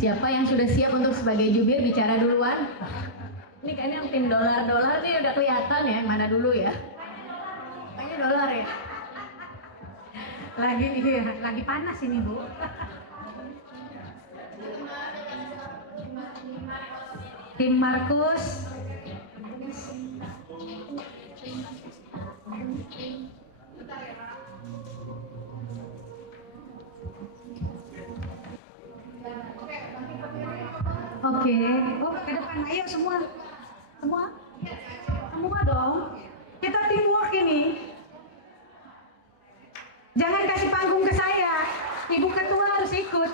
Siapa yang sudah siap untuk sebagai jubir bicara duluan? Ini kayaknya yang tim dolar nih udah kelihatan ya, mana dulu ya? Kayaknya dolar ya. Lagi panas ini, Bu. Tim Markus. Oke, oh ke depan, ayo semua, semua dong. Kita teamwork ini. Jangan kasih panggung ke saya, Ibu Ketua harus ikut.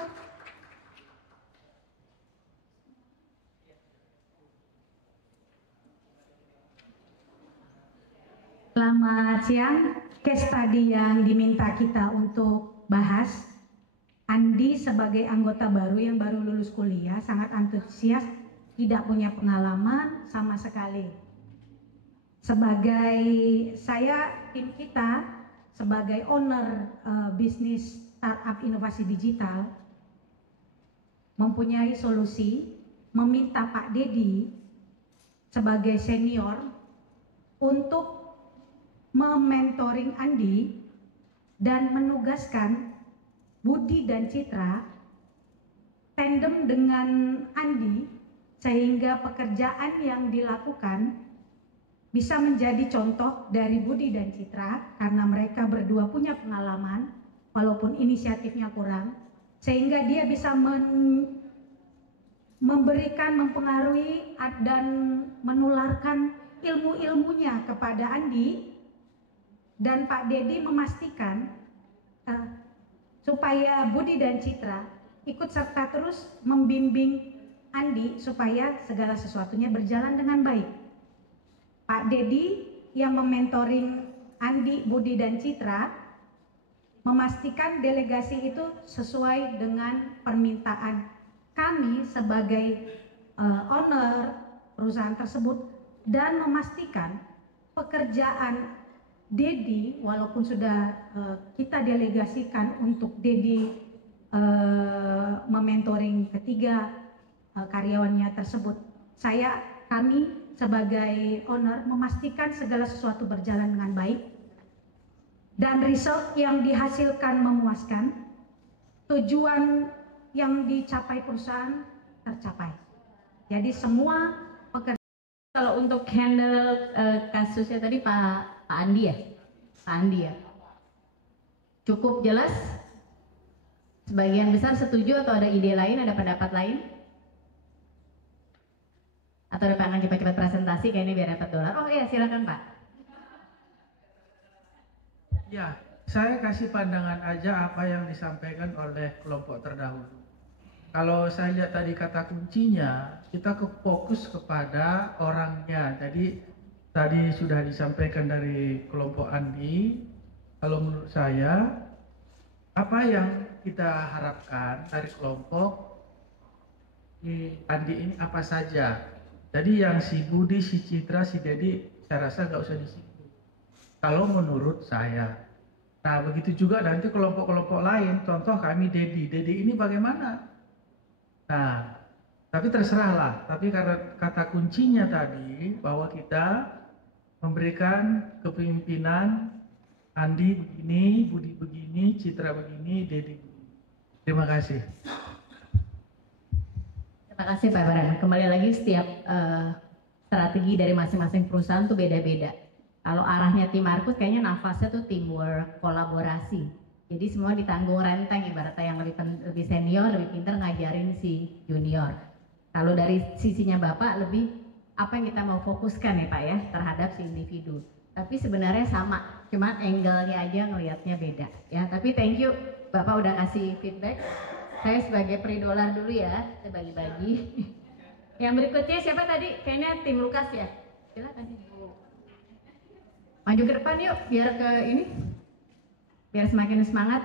Selamat siang. Case study yang diminta kita untuk bahas, Andi sebagai anggota baru yang baru lulus kuliah, sangat antusias, tidak punya pengalaman sama sekali. Sebagai tim kita, sebagai owner bisnis startup inovasi digital, mempunyai solusi, meminta Pak Dedi sebagai senior untuk mementoring Andi dan menugaskan Budi dan Citra tandem dengan Andi sehingga pekerjaan yang dilakukan bisa menjadi contoh dari Budi dan Citra karena mereka berdua punya pengalaman walaupun inisiatifnya kurang, sehingga dia bisa memberikan, mempengaruhi dan menularkan ilmu-ilmunya kepada Andi, dan Pak Dedi memastikan supaya Budi dan Citra ikut serta terus membimbing Andi supaya segala sesuatunya berjalan dengan baik. Pak Dedi yang mementoring Andi, Budi dan Citra memastikan delegasi itu sesuai dengan permintaan kami sebagai owner perusahaan tersebut, dan memastikan pekerjaan Dedi walaupun sudah kita delegasikan untuk Dedi mementoring ketiga karyawannya tersebut, kami sebagai owner memastikan segala sesuatu berjalan dengan baik dan result yang dihasilkan memuaskan, tujuan yang dicapai perusahaan tercapai. Jadi semua pekerjaan. Kalau untuk handle kasusnya tadi Pak Andi ya? Pak Andi ya? Cukup jelas? Sebagian besar setuju atau ada ide lain, ada pendapat lain? Atau ada pengen cepat-cepat presentasi kayaknya biar dapat dolar? Oh iya, silakan Pak. Ya, saya kasih pandangan aja apa yang disampaikan oleh kelompok terdahulu. Kalau saya lihat tadi kata kuncinya, kita fokus kepada orangnya. Jadi tadi sudah disampaikan dari kelompok Andi. Kalau menurut saya, apa yang kita harapkan dari kelompok Andi ini apa saja. Jadi yang si Budi, si Citra, si Dedi, saya rasa nggak usah disinggung. Kalau menurut saya. Nah begitu juga nanti kelompok-kelompok lain, contoh kami Dedi ini bagaimana? Nah, tapi terserahlah. Tapi karena kata kuncinya tadi bahwa kita memberikan kepemimpinan Andi begini, Budi begini, Citra begini, Dedi begini. Terima kasih. Terima kasih Pak Baran. Kembali lagi setiap strategi dari masing-masing perusahaan tuh beda-beda. Kalau arahnya tim Markus kayaknya nafasnya tuh teamwork, kolaborasi. Jadi semua ditanggung renteng, ibaratnya yang lebih senior, lebih pintar ngajarin si junior. Kalau dari sisinya Bapak lebih apa yang kita mau fokuskan ya Pak ya terhadap si individu. Tapi sebenarnya sama, cuman angle-nya aja ngelihatnya beda ya. Tapi thank you Bapak udah kasih feedback. Saya sebagai pre-dolar dulu ya, saya bagi-bagi. Yang berikutnya siapa tadi? Kayaknya tim Lukas ya. Silakan. Maju ke depan yuk, biar ke ini. Biar semakin semangat.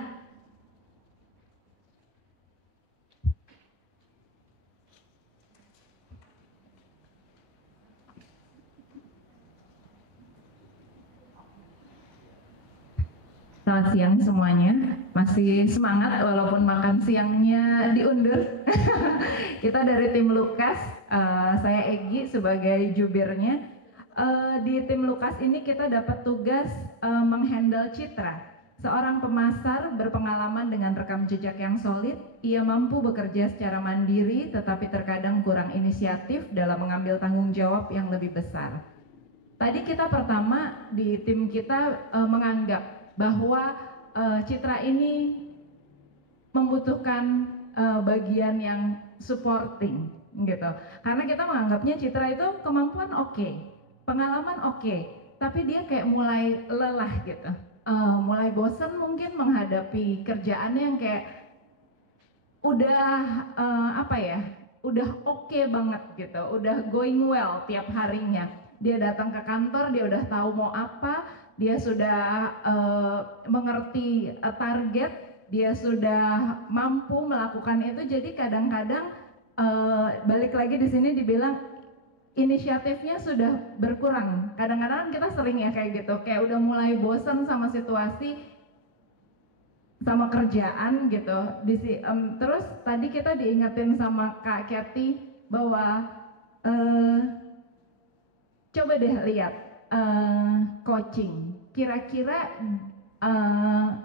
Selamat siang semuanya. Masih semangat walaupun makan siangnya diundur. Kita dari tim Lukas, saya Egi sebagai jubirnya. Di tim Lukas ini kita dapat tugas menghandle Citra. Seorang pemasar berpengalaman dengan rekam jejak yang solid. Ia mampu bekerja secara mandiri tetapi terkadang kurang inisiatif dalam mengambil tanggung jawab yang lebih besar. Tadi kita pertama di tim kita menganggap bahwa Citra ini membutuhkan bagian yang supporting gitu. Karena kita menganggapnya Citra itu kemampuan oke, pengalaman oke, tapi dia kayak mulai lelah gitu. Mulai bosen mungkin menghadapi kerjaannya yang kayak udah udah oke banget gitu, udah going well tiap harinya. Dia datang ke kantor, dia udah tahu mau apa, dia sudah mengerti target, dia sudah mampu melakukan itu. Jadi kadang-kadang balik lagi di sini dibilang inisiatifnya sudah berkurang. Kadang-kadang kita sering ya kayak gitu, kayak udah mulai bosan sama situasi, sama kerjaan gitu. Terus tadi kita diingetin sama Kak Kathy bahwa coba deh lihat coaching. Kira-kira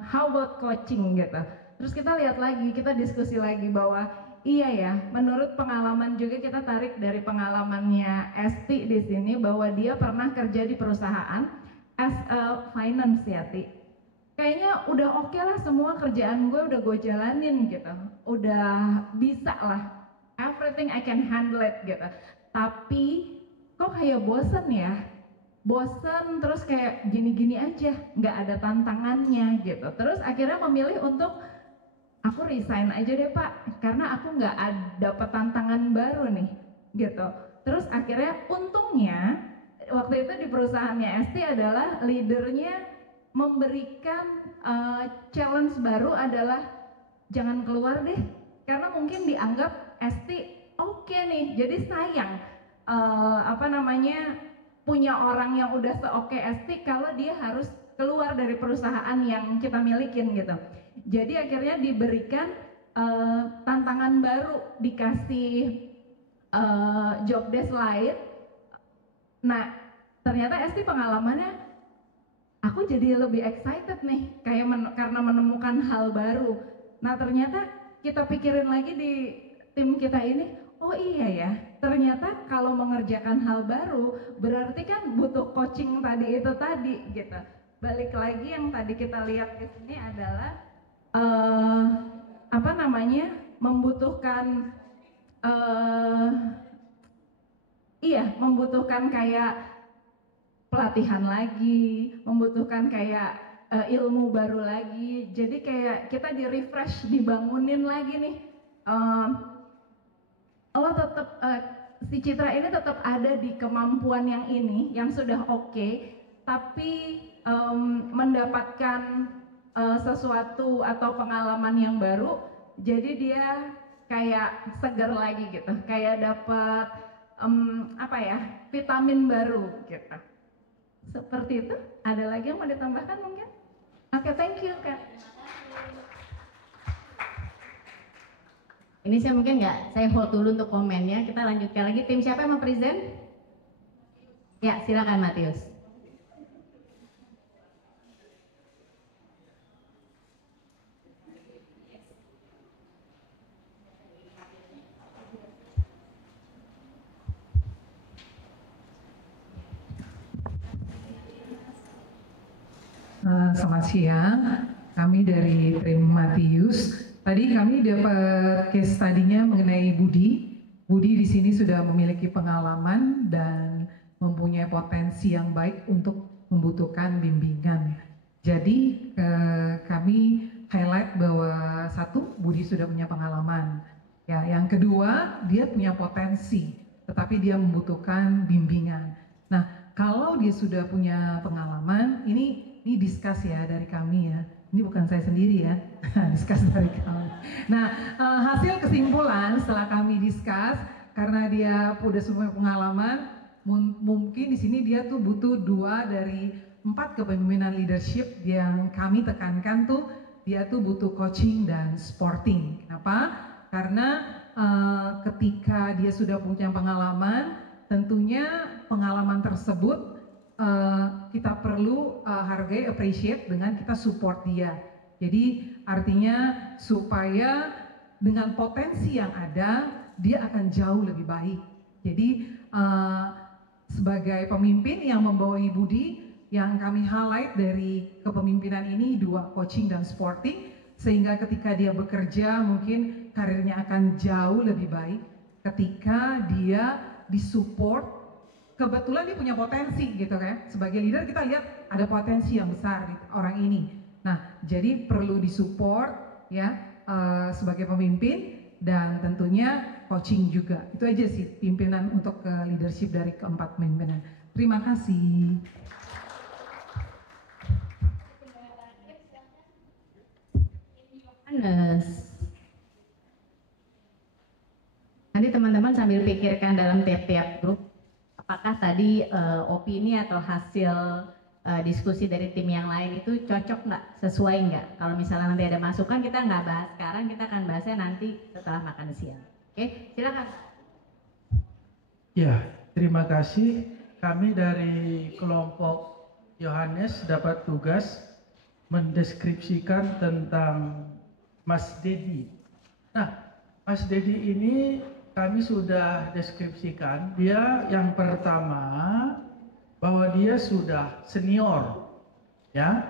how about coaching gitu. Terus kita lihat lagi, kita diskusi lagi bahwa iya ya, menurut pengalaman juga kita tarik dari pengalamannya Esti di sini bahwa dia pernah kerja di perusahaan as a finance ya, Ti. Kayaknya udah oke lah, semua kerjaan gue udah gue jalanin gitu, udah bisa lah, everything I can handle it gitu. Tapi kok kayak bosen ya, bosen terus kayak gini-gini aja, nggak ada tantangannya gitu. Terus akhirnya memilih untuk aku resign aja deh Pak, karena aku nggak dapet tantangan baru nih gitu. Terus akhirnya untungnya waktu itu di perusahaannya Esti adalah leadernya memberikan challenge baru adalah jangan keluar deh, karena mungkin dianggap Esti oke nih, jadi sayang punya orang yang udah seoke Esti kalau dia harus keluar dari perusahaan yang kita milikin gitu. Jadi akhirnya diberikan tantangan baru, dikasih job desk lain. Nah ternyata Esti pengalamannya, aku jadi lebih excited nih, kayak karena menemukan hal baru. Nah ternyata kita pikirin lagi di tim kita ini, oh iya ya, ternyata kalau mengerjakan hal baru berarti kan butuh coaching tadi itu tadi gitu. Balik lagi yang tadi kita lihat di sini adalah membutuhkan kayak pelatihan lagi, membutuhkan kayak ilmu baru lagi. Jadi kayak kita di refresh, dibangunin lagi nih. Lo tetap si Citra ini tetap ada di kemampuan yang ini yang sudah oke, tapi mendapatkan sesuatu atau pengalaman yang baru, jadi dia kayak segar lagi gitu, kayak dapat vitamin baru gitu. Seperti itu. Ada lagi yang mau ditambahkan mungkin? Oke, thank you Kak. Ini saya mungkin saya hold dulu untuk komennya. Kita lanjutkan lagi. Tim siapa yang mau present? Ya, silakan Matius. Selamat siang, kami dari tim Matius. Tadi kami dapat case study-nya mengenai Budi. Budi di sini sudah memiliki pengalaman dan mempunyai potensi yang baik untuk membutuhkan bimbingan. Jadi kami highlight bahwa satu, Budi sudah punya pengalaman. Ya, yang kedua, dia punya potensi, tetapi dia membutuhkan bimbingan. Nah, kalau dia sudah punya pengalaman, ini discuss ya dari kami ya. Ini bukan saya sendiri ya, discuss dari kami. Nah, hasil kesimpulan setelah kami discuss, karena dia udah semua pengalaman, mungkin di sini dia tuh butuh 2 dari 4 kepemimpinan leadership yang kami tekankan tuh dia tuh butuh coaching dan sporting. Kenapa? Karena ketika dia sudah punya pengalaman, tentunya pengalaman tersebut kita perlu hargai, appreciate dengan kita support dia. Jadi artinya supaya dengan potensi yang ada dia akan jauh lebih baik. Jadi sebagai pemimpin yang membawahi Budi, yang kami highlight dari kepemimpinan ini 2, coaching dan sporting, sehingga ketika dia bekerja mungkin karirnya akan jauh lebih baik ketika dia disupport. Kebetulan dia punya potensi gitu kan, sebagai leader kita lihat ada potensi yang besar di orang ini. Nah jadi perlu disupport ya sebagai pemimpin, dan tentunya coaching juga. Itu aja sih pimpinan untuk leadership dari keempat pimpinan. Terima kasih. Nanti teman-teman sambil pikirkan dalam tiap-tiap grup, apakah tadi opini atau hasil diskusi dari tim yang lain itu cocok nggak, sesuai nggak? Kalau misalnya nanti ada masukan, kita nggak bahas sekarang, kita akan bahasnya nanti setelah makan siang. Oke, silakan. Ya, terima kasih. Kami dari kelompok Yohanes dapat tugas mendeskripsikan tentang Mas Dedi. Nah, Mas Dedi ini kami sudah deskripsikan. Dia yang pertama bahwa dia sudah senior, ya.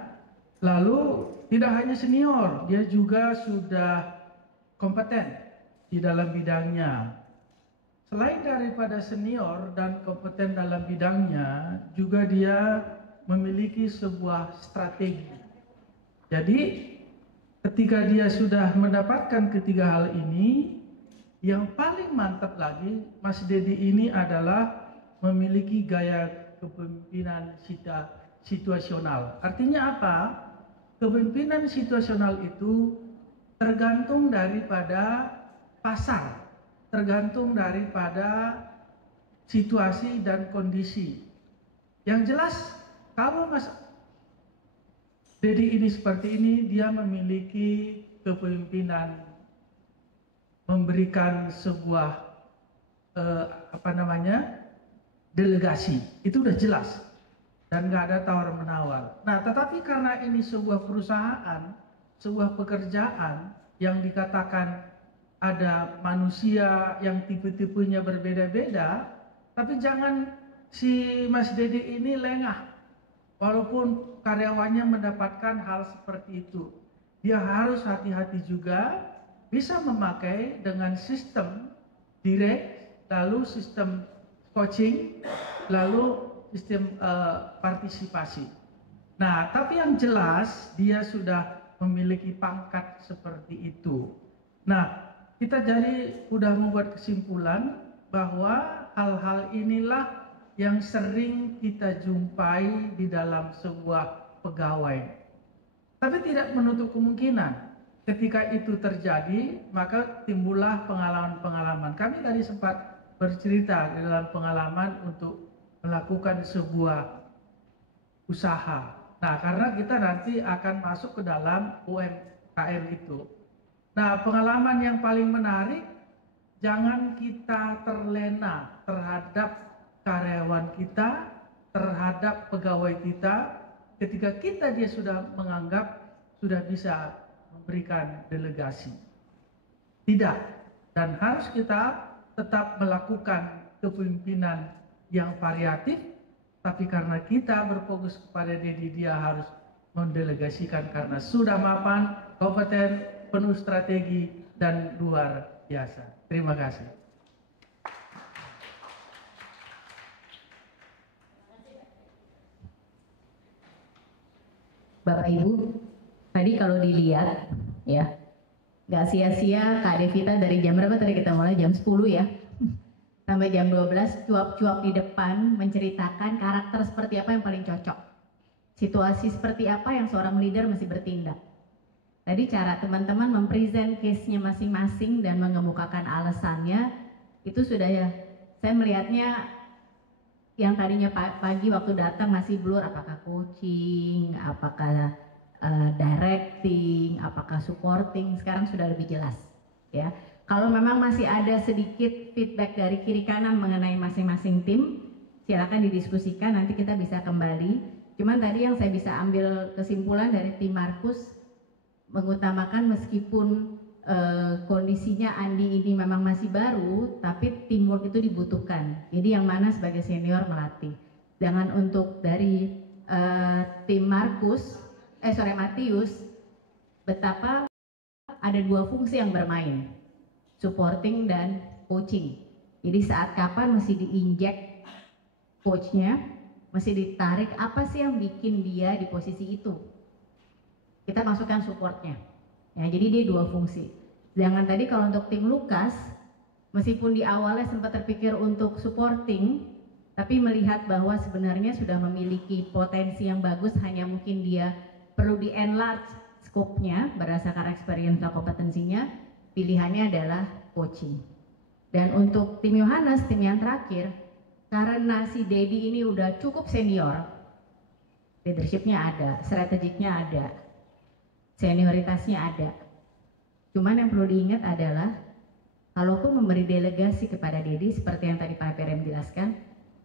Lalu tidak hanya senior, dia juga sudah kompeten di dalam bidangnya. Selain daripada senior dan kompeten dalam bidangnya, juga dia memiliki sebuah strategi. Jadi ketika dia sudah mendapatkan ketiga hal ini, yang paling mantap lagi, Mas Dedi ini adalah memiliki gaya kepemimpinan situasional. Artinya apa? Kepemimpinan situasional itu tergantung daripada pasar, tergantung daripada situasi dan kondisi. Yang jelas, kalau Mas Dedi ini seperti ini, dia memiliki kepemimpinan memberikan sebuah delegasi. Itu udah jelas dan nggak ada tawar menawar. Nah, tetapi karena ini sebuah perusahaan, sebuah pekerjaan yang dikatakan ada manusia yang tipe-tipenya berbeda-beda, tapi jangan si Mas Dedi ini lengah. Walaupun karyawannya mendapatkan hal seperti itu, dia harus hati-hati juga, bisa memakai dengan sistem direct, lalu sistem coaching, lalu sistem partisipasi. Nah, tapi yang jelas dia sudah memiliki pangkat seperti itu. Nah, kita jadi sudah membuat kesimpulan bahwa hal-hal inilah yang sering kita jumpai di dalam sebuah pegawai. Tapi tidak menutup kemungkinan ketika itu terjadi, maka timbullah pengalaman-pengalaman. Kami tadi sempat bercerita di dalam pengalaman untuk melakukan sebuah usaha. Nah, karena kita nanti akan masuk ke dalam UMKM itu. Nah, pengalaman yang paling menarik, jangan kita terlena terhadap karyawan kita, terhadap pegawai kita, ketika dia sudah menganggap sudah bisa memberikan delegasi. Tidak, dan harus kita tetap melakukan kepemimpinan yang variatif, tapi karena kita berfokus kepada Dedi, dia harus mendelegasikan karena sudah mapan, kompeten, penuh strategi, dan luar biasa. Terima kasih. Bapak Ibu, tadi kalau dilihat ya, nggak sia-sia Kak Devita dari jam berapa tadi kita mulai? Jam 10 ya, sampai jam 12 cuap-cuap di depan menceritakan karakter seperti apa yang paling cocok, situasi seperti apa yang seorang leader mesti bertindak. Tadi cara teman-teman mempresent case-nya masing-masing dan mengemukakan alasannya, itu sudah ya, saya melihatnya yang tadinya pagi waktu datang masih blur, apakah coaching, apakah directing, apakah supporting, sekarang sudah lebih jelas ya. Kalau memang masih ada sedikit feedback dari kiri kanan mengenai masing-masing tim, silakan didiskusikan, nanti kita bisa kembali. Cuman tadi yang saya bisa ambil kesimpulan dari tim Markus, mengutamakan meskipun kondisinya Andi ini memang masih baru, tapi teamwork itu dibutuhkan. Jadi yang mana sebagai senior melatih. Jangan untuk dari tim Matius, betapa ada dua fungsi yang bermain, supporting dan coaching. Jadi saat kapan mesti diinjek coachnya, mesti ditarik apa sih yang bikin dia di posisi itu. Kita masukkan supportnya. Ya, jadi dia dua fungsi. Jangan tadi kalau untuk tim Lukas, meskipun di awalnya sempat terpikir untuk supporting, tapi melihat bahwa sebenarnya sudah memiliki potensi yang bagus, hanya mungkin dia perlu di enlarge scope-nya berdasarkan experience dan kompetensinya, pilihannya adalah coaching. Dan untuk tim Yohanes, tim yang terakhir, karena si Dedi ini udah cukup senior, leadership-nya ada, strategiknya ada, senioritasnya ada. Cuman yang perlu diingat adalah, kalaupun memberi delegasi kepada Dedi, seperti yang tadi Pak PRM jelaskan,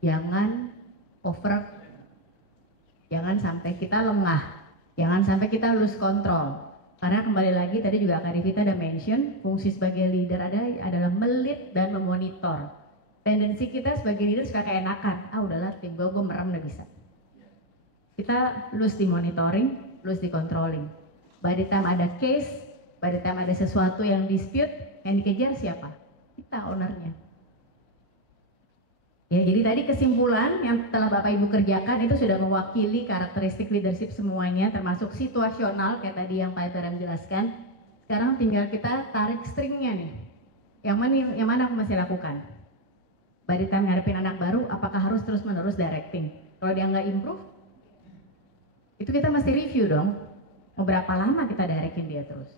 jangan over, jangan sampai kita lengah, jangan sampai kita lose control. Karena kembali lagi tadi juga Kak Rivita ada mention, fungsi sebagai leader adalah melit dan memonitor. Tendensi kita sebagai leader suka keenakan, udahlah tim gue merem udah bisa. Kita lose di monitoring, lose di controlling. By the time ada case, by the time ada sesuatu yang dispute, yang dikejar siapa? Kita ownernya. Ya, jadi tadi kesimpulan yang telah Bapak Ibu kerjakan itu sudah mewakili karakteristik leadership semuanya, termasuk situasional kayak tadi yang Pak Ibrahim jelaskan. Sekarang tinggal kita tarik stringnya nih. Yang mana aku masih lakukan? By the time ngadepin anak baru, apakah harus terus-menerus directing? Kalau dia nggak improve, itu kita mesti review dong. Mau berapa lama kita directing dia terus?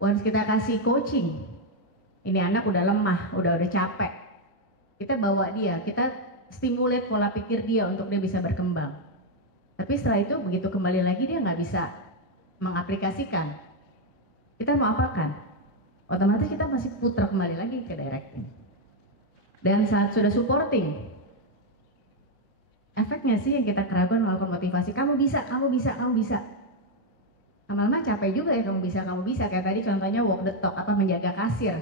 Once kita kasih coaching, ini anak udah lemah, udah capek, kita bawa dia, kita stimulate pola pikir dia untuk dia bisa berkembang. Tapi setelah itu begitu kembali lagi dia nggak bisa mengaplikasikan, kita mau apakan? Otomatis kita masih putar kembali lagi ke directing. Dan saat sudah supporting, efeknya sih yang kita keraguan melakukan motivasi, kamu bisa, kamu bisa, kamu bisa. Lama-lama capek juga ya, kamu bisa. Kayak tadi contohnya walk the talk, apa menjaga kasir.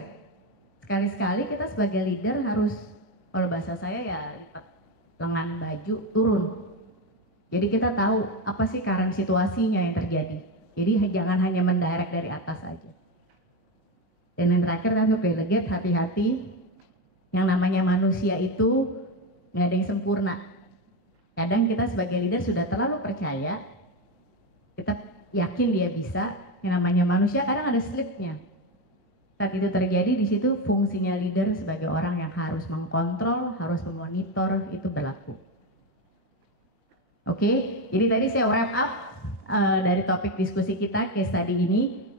Sekali-sekali kita sebagai leader harus, kalau bahasa saya ya lipat lengan baju turun. Jadi kita tahu apa sih current situasinya yang terjadi. Jadi jangan hanya mendirect dari atas saja. Dan yang terakhir kan untuk delegate, hati-hati. Yang namanya manusia itu nggak ada yang sempurna. Kadang kita sebagai leader sudah terlalu percaya, kita yakin dia bisa, yang namanya manusia kadang ada slipnya. Saat itu terjadi, di situ fungsinya leader sebagai orang yang harus mengkontrol, harus memonitor, itu berlaku. Oke, jadi tadi saya wrap up dari topik diskusi kita, case study ini.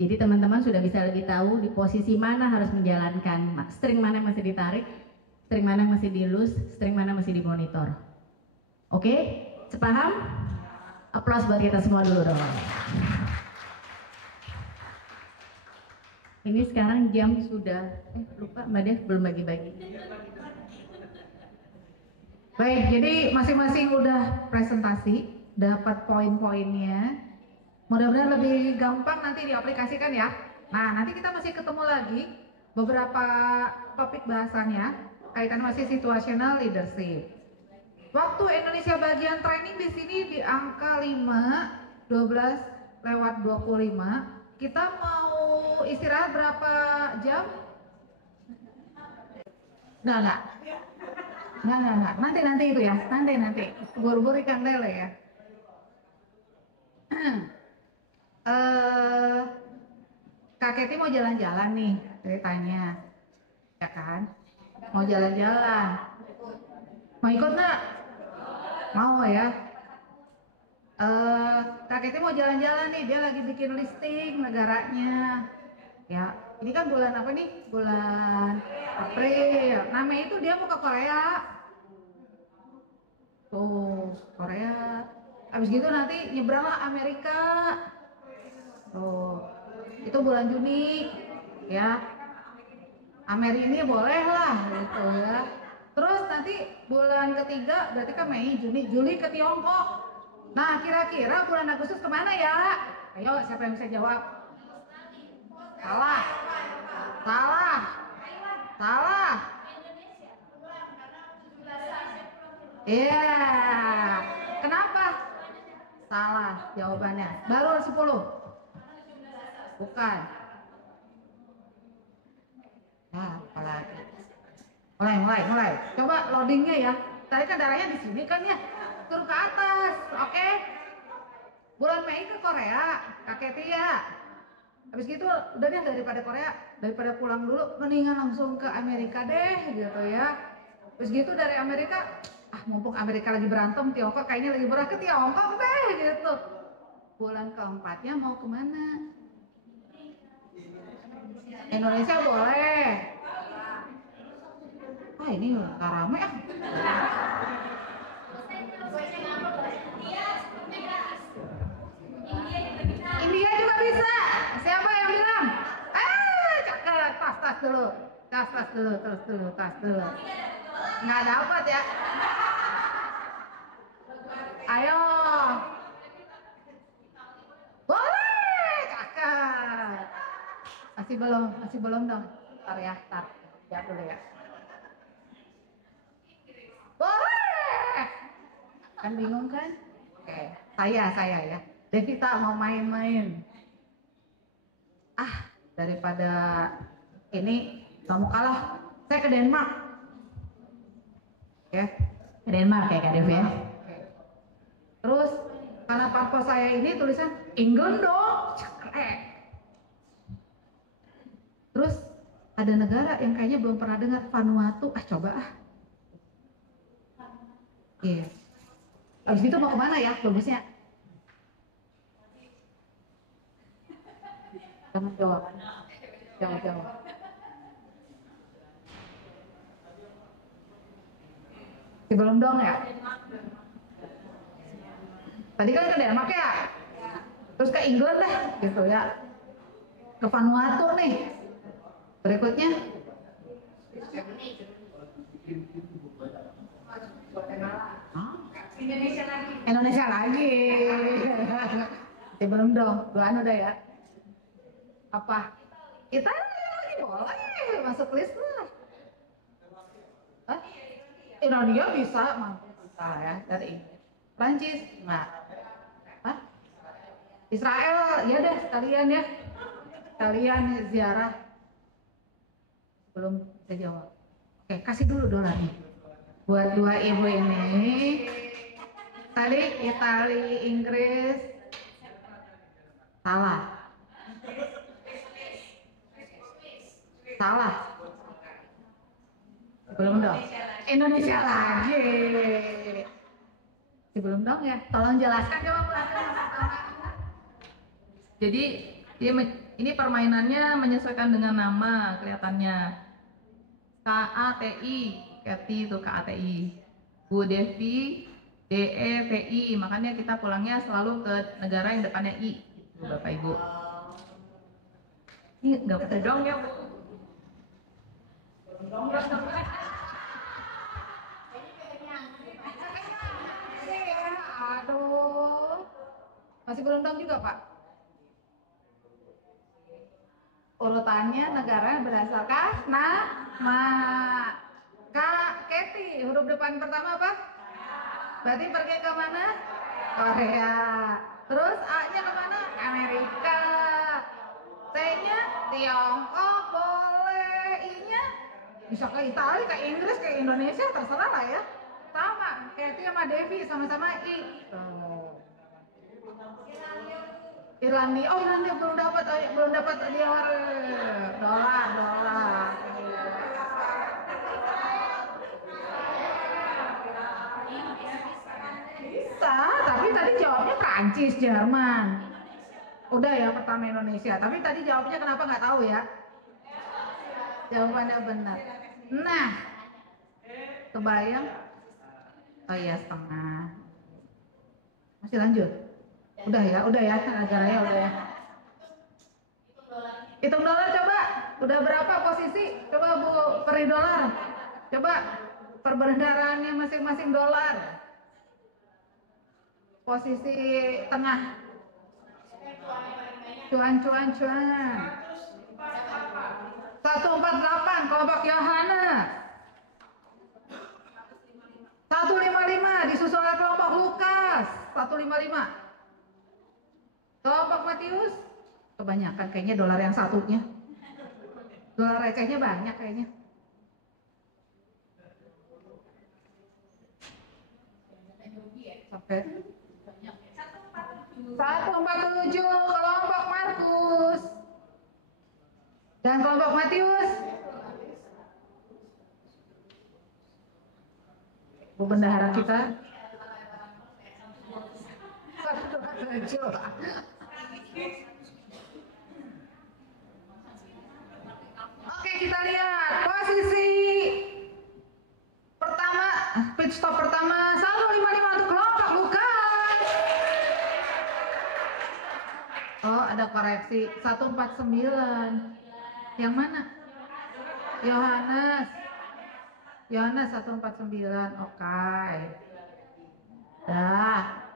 Jadi teman-teman sudah bisa lebih tahu di posisi mana harus menjalankan, string mana yang masih ditarik, string mana yang masih di-loose, string mana yang masih dimonitor. Oke, sepaham? Aplaus buat kita semua dulu dong. Ini sekarang jam sudah, lupa Mbak Dev belum bagi-bagi. Baik, jadi masing-masing udah presentasi, dapat poin-poinnya. Mudah-mudahan lebih gampang nanti diaplikasikan ya. Nah, nanti kita masih ketemu lagi beberapa topik bahasannya, kaitan masih situational leadership. Waktu Indonesia bagian training di sini di angka 5:12:25. Kita mau istirahat berapa jam? Enggak. Nanti itu ya. Nanti. Buru-buru ikan lele ya. Kak Keti mau jalan-jalan nih ceritanya, ya kan? Mau jalan-jalan. Mau ikut nggak? Mau ya. Kak Keti mau jalan-jalan nih, dia lagi bikin listing negaranya. Ya, ini kan bulan apa nih? Bulan April. Nah, Mei itu dia mau ke Korea. Tuh, Korea. Habis gitu nanti nyebranglah Amerika. Tuh, itu bulan Juni, ya. Ameri ini boleh lah, gitu ya. Terus nanti bulan ketiga, berarti kan Mei, Juni, Juli ke Tiongkok. Nah, kira-kira bulan Agustus kemana ya? Ayo, siapa yang bisa jawab? Salah. Salah. Salah. Iya. Kenapa? Salah jawabannya. Baru 10. Bukan. Nah, apalagi. Mulai. Coba loadingnya ya. Tadi kan darahnya di sini kan ya. Turun ke atas. Oke. Bulan Mei ke Korea, Kakek Tia. Habis gitu udah deh daripada Korea, daripada pulang dulu mendingan langsung ke Amerika deh gitu ya. Habis gitu dari Amerika, mumpung Amerika lagi berantem, Tiongkok kayaknya lagi berat ke Tiongkok deh gitu. Bulan keempatnya mau kemana? Indonesia boleh. Ini nggak rame ah. India juga bisa. Siapa yang bilang? Cakep. Tas dulu. Tas dulu. Nggak dapat ya. Ayo. Boleh. Cakep. Masih belum dong. Ntar. Lihat dulu ya. Boleh. Kan bingung kan? Oke. Saya ya. Devita mau main-main. Daripada ini kamu kalah, saya ke Denmark. Oke. Ke Denmark ya Kak Devi ya. Oke. Terus karena paspor saya ini tulisan England dong. Cekrek. Terus ada negara yang kayaknya belum pernah dengar, Vanuatu. Coba. Iya. Habis itu mau kemana ya bagusnya? Jangan jawab. Belum dong ya? Tadi kan ke Denmark ya? Terus ke England deh, gitu ya. Ke Vanuatu nih. Berikutnya. Indonesia lagi. Belum dong. Doan udah ya. Apa? Italia lagi boleh masuk list lah. Indonesia bisa ya dari Inggris. Prancis nggak. Israel ya deh sekalian ziarah. Belum bisa jawab. Oke, kasih dulu dolarnya buat dua ibu ini. Tadi Italia, Inggris salah. Belum dong. Indonesia lagi. Belum dong ya. Tolong jelaskan coba. Jadi ini permainannya menyesuaikan dengan nama kelihatannya. KATI, Kati itu KATI. Bu Devi, DEVI. Makanya kita pulangnya selalu ke negara yang depannya I. Gitu, Bapak Ibu. Ini nggak pada dong ya Bu. Aduh, masih belum dong juga Pak. Urutannya negara berdasarkan nama. Kak Keti, huruf depan pertama apa? Berarti pergi ke mana? Korea. Terus A-nya kemana? Amerika. T-nya Tiongkok boleh. I-nya bisa ke Italia, ke Inggris, ke Indonesia, terserah lah ya. Sama, Keti sama Devi sama-sama I. Irlandia, Irlandia belum dapat dolar. Bisa, tapi tadi jawabnya Prancis, Jerman. Udah ya pertama Indonesia, tapi tadi jawabnya kenapa nggak tahu ya? Jawabannya benar. Nah, kebayang Oh iya, setengah. Masih lanjut? Udah ya, acaranya udah ya. Hitung dolar coba. Udah berapa posisi? Coba Bu peri dolar. Coba perbendaraannya masing-masing dolar. Posisi tengah. Cuan. 148 kelompok Yohanes. 155 disusul oleh kelompok Lukas. 155. Kelompok Matius. Kebanyakan kayaknya dolar yang satunya. Dolar recehnya banyak kayaknya. Sampai 147 kelompok Markus. Dan kelompok Matius. Bu bendahara kita. 127. Oke, kita lihat posisi pertama, pit stop pertama 155 untuk kelompok Lukas. Oh, ada koreksi 149. Yang mana? Yohanes 149. Oke. Dah.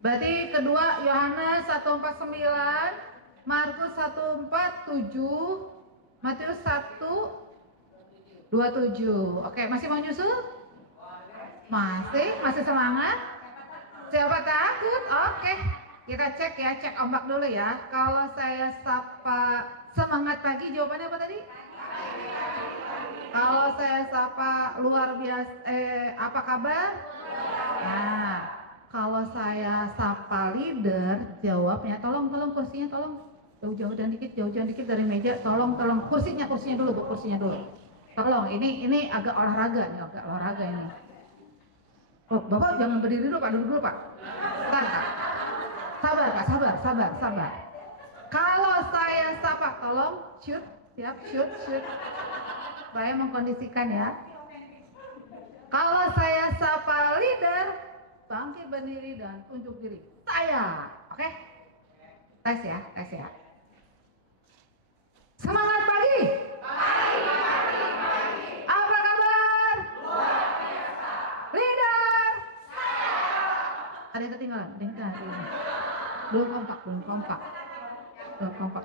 Berarti kedua Yohanes 149, Markus 147, Matius 127. Oke, masih mau nyusul? Masih semangat? Siapa takut? Oke, kita cek ya, cek ombak dulu ya. Kalau saya sapa semangat pagi, jawabannya apa tadi? Kalau saya sapa luar biasa, apa kabar? Nah, kalau saya sapa leader, jawabnya tolong kursinya tolong. Jauh-jauh dikit dari meja, tolong kursinya dulu Bu, kursinya dulu. Tolong, ini agak olahraga ini. Oh, Bapak jangan berdiri dulu Pak, duduk dulu Pak. Bentar, Pak. Sabar Pak, sabar. Kalau saya sapa, tolong shoot. Saya mengkondisikan ya. Kalau saya sapa leader, bangkit berdiri dan tunjuk diri. Saya, oke? Tes ya. Semangat pagi. Apa kabar? Luar biasa. Leader. Ada yang ketinggalan? Belum kompak.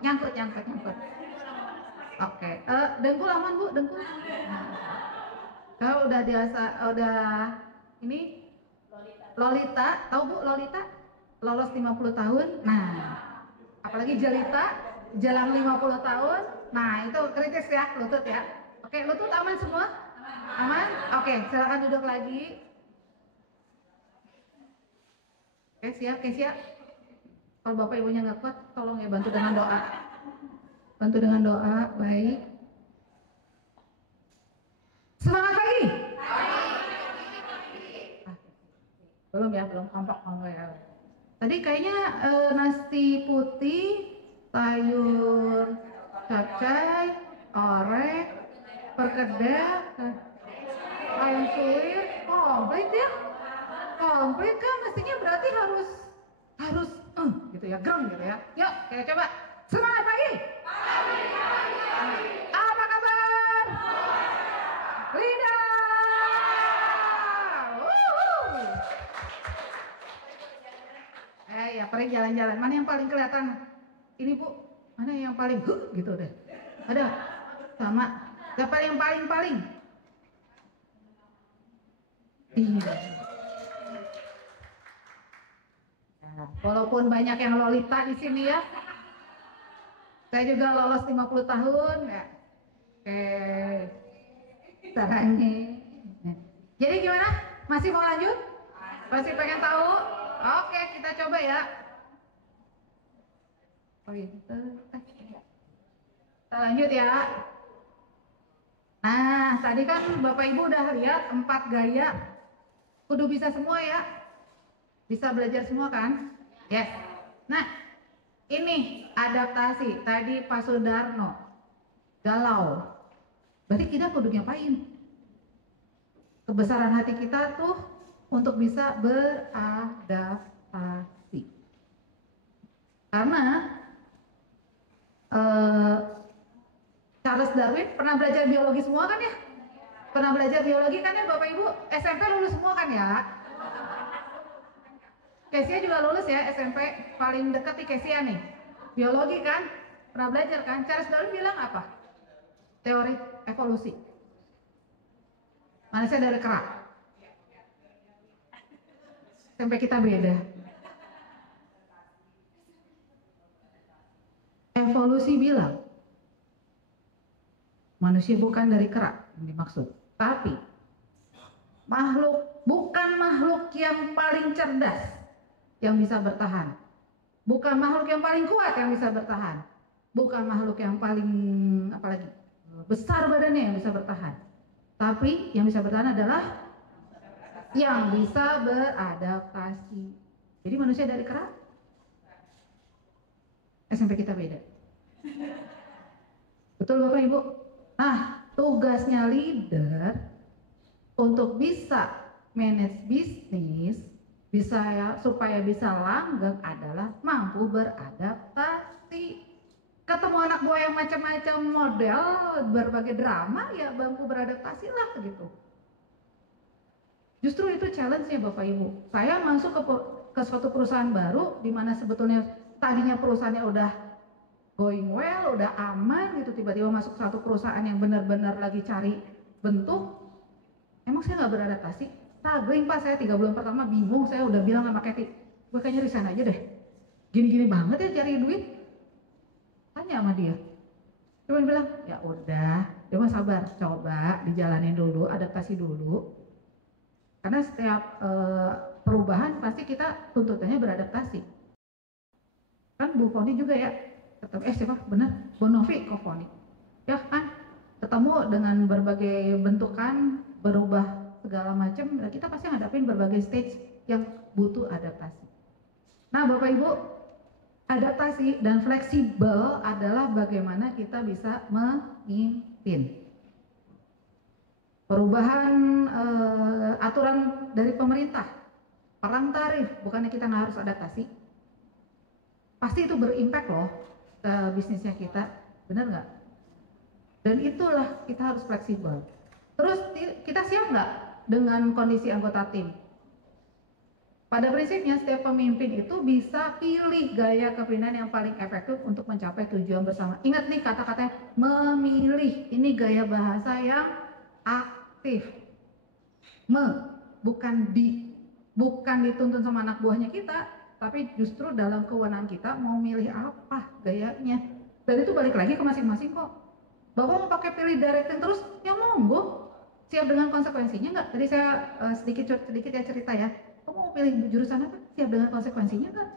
Nyangkut. Oke. Dengkul aman Bu, dengkul. Kalau udah ini Lolita, tahu Bu Lolita? Lolos 50 tahun. Nah, apalagi Jelita jalan 50 tahun. Nah, itu kritis ya, lutut ya. Oke, lutut aman semua? Aman? Oke, silakan duduk lagi. Oke, siap. Kalau Bapak Ibunya nggak kuat, tolong ya bantu dengan doa. Baik. Semangat pagi. Belum kompak ya. Tadi kayaknya nasi putih, sayur cacai, orek, perkedel, ayam suwir, komplit ya. Komplit kan mestinya berarti harus gitu ya, gerem gitu ya. Yuk, kita coba. Semangat pagi. Apa kabar? Lidah. Ya pergi jalan-jalan. Mana yang paling kelihatan? Ini Bu, mana yang paling gitu deh. Ada? Sama. Siapa yang paling? Iya. Nah, walaupun banyak yang Lolita di sini ya. Saya juga lolos 50 tahun ya. Oke. Caranya. Jadi gimana? Masih mau lanjut? Masih pengen tahu? Oke, kita coba ya. Kita lanjut ya. Nah, tadi kan Bapak Ibu udah lihat 4 gaya. Kudu bisa semua ya. Bisa belajar semua kan? Yes. Nah, ini adaptasi. Tadi Pak Sudarno galau. Berarti kita kudu ngapain? Kebesaran hati kita tuh untuk bisa beradaptasi. Karena Charles Darwin pernah belajar biologi semua kan ya? Pernah belajar biologi kan ya Bapak Ibu? SMP lulus semua kan ya? Kesia juga lulus ya SMP, paling dekat di Kesia nih. Biologi kan? Pernah belajar kan? Charles Darwin bilang apa? Teori evolusi. Manusia dari kera. Sampai kita beda. Evolusi bilang manusia bukan dari kera yang dimaksud, tapi bukan makhluk yang paling cerdas yang bisa bertahan, bukan makhluk yang paling kuat yang bisa bertahan, bukan makhluk yang paling apalagi besar badannya yang bisa bertahan, tapi yang bisa bertahan adalah yang bisa beradaptasi. Jadi manusia dari kera, SMP kita beda. Betul Bapak Ibu? Nah, tugasnya leader untuk bisa manage bisnis, supaya bisa langgeng adalah mampu beradaptasi. Ketemu anak buah yang macam-macam model, berbagai drama, ya mampu beradaptasi lah gitu. Justru itu challenge-nya Bapak Ibu. Saya masuk ke suatu perusahaan baru, di mana sebetulnya tadinya perusahaannya udah going well, udah aman gitu, tiba-tiba masuk satu perusahaan yang benar-benar lagi cari bentuk. Emang saya nggak beradaptasi? Struggling Pak, saya 3 bulan pertama bingung, saya udah bilang sama Kathy, gue kayaknya resign aja deh. Gini-gini banget ya cari duit. Tanya sama dia. Cuma bilang, ya udah, coba sabar, coba dijalanin dulu, adaptasi dulu. Karena setiap perubahan pasti kita tuntutannya beradaptasi. Kan Bu Foni juga ya, siapa? Benar, Bonovi Kofoni. Ya kan, ketemu dengan berbagai bentukan, berubah segala macam, kita pasti ngadapin berbagai stage yang butuh adaptasi. Nah Bapak Ibu, adaptasi dan fleksibel adalah bagaimana kita bisa memimpin. Perubahan aturan dari pemerintah, perang tarif, bukannya kita nggak harus adaptasi? Pasti itu berimpact loh ke bisnisnya kita, benar nggak? Dan itulah kita harus fleksibel. Terus kita siap nggak dengan kondisi anggota tim? Pada prinsipnya setiap pemimpin itu bisa pilih gaya kepemimpinan yang paling efektif untuk mencapai tujuan bersama. Ingat nih kata-katanya memilih, ini gaya bahasa yang aktif. Bukan dituntun sama anak buahnya kita, tapi justru dalam kewenangan kita mau milih apa gayanya. Dan itu balik lagi ke masing-masing kok. Bapak mau pakai pilih directing terus, ya monggo. Siap dengan konsekuensinya nggak? Tadi saya sedikit ya cerita ya. Kamu mau pilih jurusan apa? Siap dengan konsekuensinya nggak?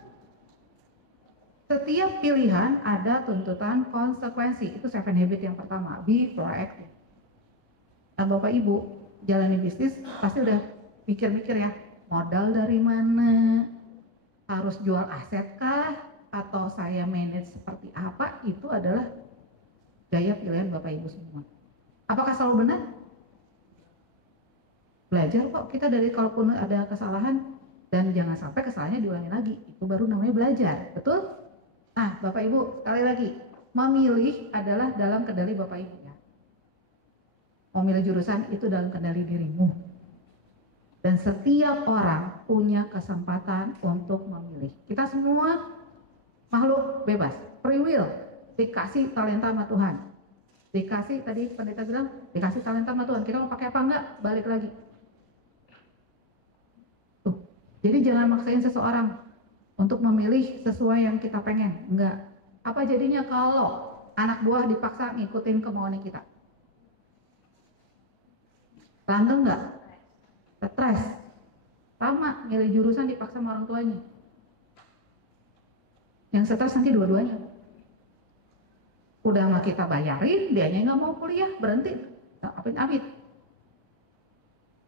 Setiap pilihan ada tuntutan konsekuensi. Itu 7 habit yang pertama, be proactive. Nah Bapak Ibu, jalani bisnis pasti udah pikir-pikir ya, modal dari mana, harus jual aset kah, atau saya manage seperti apa, itu adalah gaya pilihan Bapak Ibu semua. Apakah selalu benar? Belajar kok kita dari kalaupun ada kesalahan, dan jangan sampai kesalahannya diulangi lagi, itu baru namanya belajar, betul? Nah Bapak Ibu, sekali lagi, memilih adalah dalam kendali Bapak Ibu ya. Memilih jurusan itu dalam kendali dirimu. Dan setiap orang punya kesempatan untuk memilih. Kita semua makhluk bebas, free will, dikasih talenta sama Tuhan. Dikasih, tadi pendeta bilang, dikasih talenta sama Tuhan. Kita mau pakai apa enggak? Balik lagi. Tuh. Jadi jangan maksain seseorang untuk memilih sesuai yang kita pengen. Enggak. Apa jadinya kalau anak buah dipaksa ngikutin kemauan kita? Langgeng enggak? Stres. Sama, milih jurusan dipaksa sama orang tuanya. Yang stres nanti dua-duanya. Udah mah kita bayarin, dianya nggak mau kuliah, berhenti. Amit-amit.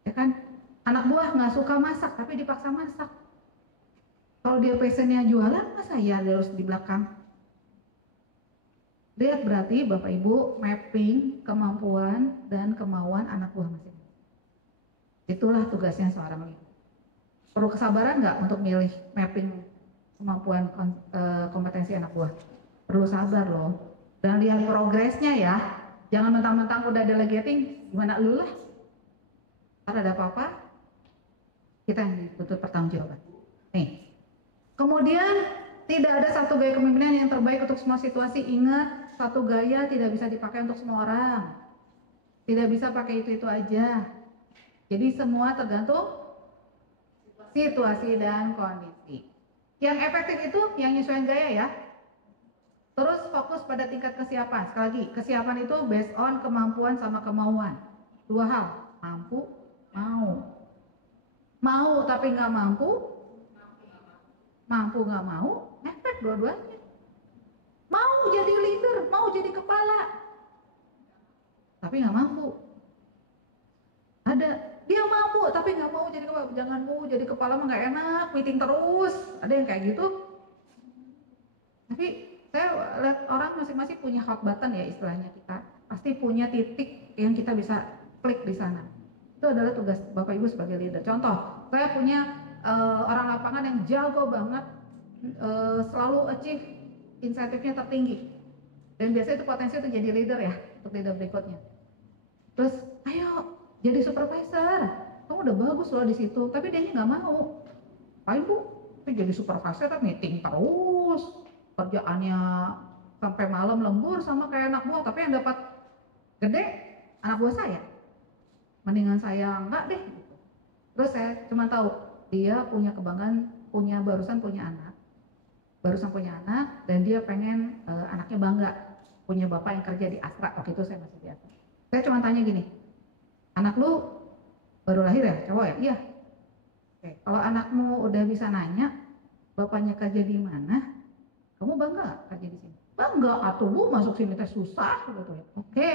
Ya kan? Anak buah nggak suka masak, tapi dipaksa masak. Kalau dia passionnya jualan, masa ya dia harus di belakang? Lihat berarti Bapak Ibu mapping kemampuan dan kemauan anak buah masing-masing. Itulah tugasnya seorang leader. Perlu kesabaran nggak untuk milih mapping kemampuan kompetensi anak buah? Perlu sabar loh. Dan lihat progresnya ya. Jangan mentang-mentang udah delegating, gimana lu lah. Kalau ada apa-apa, kita yang dituntut pertanggungjawaban. Nih. Kemudian tidak ada satu gaya kepemimpinan yang terbaik untuk semua situasi. Ingat, satu gaya tidak bisa dipakai untuk semua orang. Tidak bisa pakai itu aja. Jadi semua tergantung situasi dan kondisi. Yang efektif itu yang nyesuaiin gaya ya. Terus fokus pada tingkat kesiapan. Sekali lagi, kesiapan itu based on kemampuan sama kemauan. Dua hal, mampu, mau. Mau tapi nggak mampu, mampu nggak mau, efek dua-duanya. Mau jadi leader, mau jadi kepala, tapi nggak mampu. Ada dia mampu tapi nggak mau jadi kepala. Jangan mau jadi kepala mah nggak enak, meeting terus. Ada yang kayak gitu. Tapi saya lihat orang masing-masing punya hot button ya istilahnya, kita pasti punya titik yang kita bisa klik di sana. Itu adalah tugas Bapak Ibu sebagai leader. Contoh, saya punya orang lapangan yang jago banget, selalu achieve insentifnya tertinggi. Dan biasanya itu potensi untuk jadi leader ya, untuk leader berikutnya. Terus, ayo jadi supervisor. Kamu udah bagus loh di situ, tapi dia nggak mau. Pak Ibu, tapi jadi supervisor kan meeting terus, kerjaannya sampai malam lembur sama kayak anak buah, tapi yang dapat gede anak buah saya. Mendingan saya enggak deh. Terus saya cuma tahu dia punya kebanggaan, barusan punya anak, dan dia pengen anaknya bangga punya bapak yang kerja di Astra. Waktu itu saya masih di Astra. Saya cuma tanya gini, anak lu baru lahir ya, cowok ya? Iya. Oke, kalau anakmu udah bisa nanya bapaknya kerja di mana, kamu bangga gak kerja di sini? Bangga, atuh bu masuk sini teh susah gitu ya. Oke,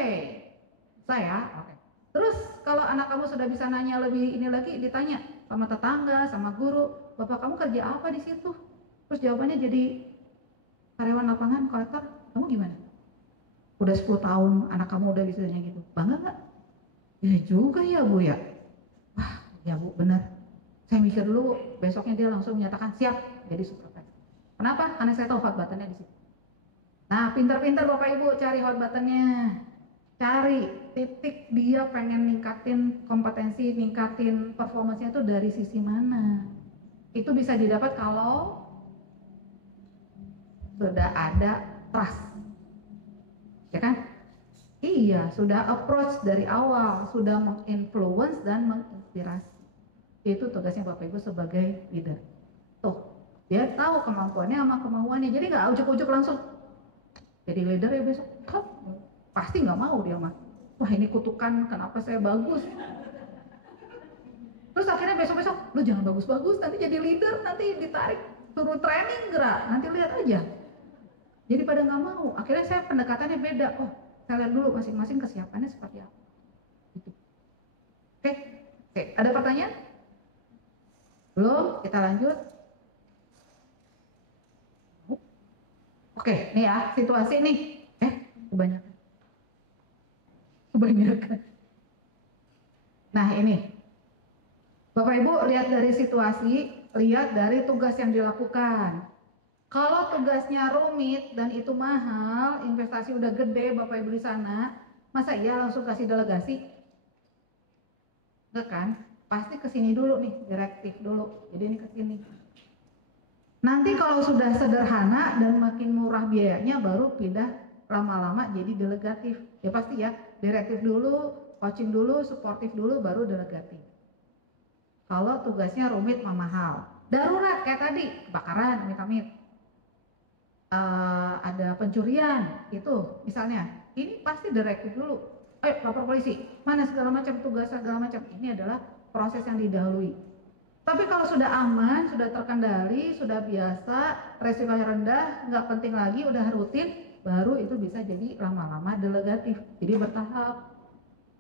saya oke. Terus kalau anak kamu sudah bisa nanya lebih ini lagi, ditanya sama tetangga, sama guru, bapak kamu kerja apa di situ? Terus jawabannya jadi karyawan lapangan, kolektor, kamu gimana? Udah 10 tahun anak kamu udah bisa nanya gitu, bangga nggak? Ya juga ya bu ya. Wah ya bu benar. Saya mikir dulu, besoknya dia langsung menyatakan siap jadi supervisor. Kenapa? Karena saya tahu hot buttonnya di situ. Nah pintar-pintar bapak ibu cari hot buttonnya. Cari titik dia pengen ningkatin kompetensi, ningkatin performanya itu dari sisi mana. Itu bisa didapat kalau sudah ada trust, ya kan? Iya, sudah approach dari awal, sudah menginfluence dan menginspirasi. Itu tugasnya Bapak Ibu sebagai leader. Tuh, dia tahu kemampuannya sama kemauannya, jadi nggak ujuk-ujuk langsung jadi leader ya besok. Pasti nggak mau dia mah. Wah ini kutukan, kenapa saya bagus? Terus akhirnya besok-besok, lu jangan bagus-bagus, nanti jadi leader, nanti ditarik, suruh training gerak, nanti lihat aja. Jadi pada nggak mau. Akhirnya saya pendekatannya beda. Oh, saya lihat dulu masing-masing kesiapannya seperti apa. Gitu. Oke, ada pertanyaan? Belum? Kita lanjut. Oke, nih ya situasi nih. Kebanyakan. Nah ini, Bapak Ibu lihat dari situasi, lihat dari tugas yang dilakukan. Kalau tugasnya rumit dan itu mahal, investasi udah gede Bapak Ibu di sana, masa iya langsung kasih delegasi? Enggak kan? Pasti kesini dulu nih, direktif dulu. Jadi ini kesini. Nanti kalau sudah sederhana dan makin murah biayanya, baru pindah lama-lama jadi delegatif. Ya pasti ya, direktif dulu, coaching dulu, suportif dulu, baru delegatif. Kalau tugasnya rumit mahal, darurat kayak tadi, kebakaran, amit-amit, ada pencurian, itu misalnya, ini pasti direktif dulu. Ayo lapor polisi, mana segala macam tugas segala macam. Ini adalah proses yang didahului. Tapi kalau sudah aman, sudah terkendali, sudah biasa, resikonya rendah, nggak penting lagi, udah rutin, baru itu bisa jadi lama-lama delegatif. Jadi bertahap.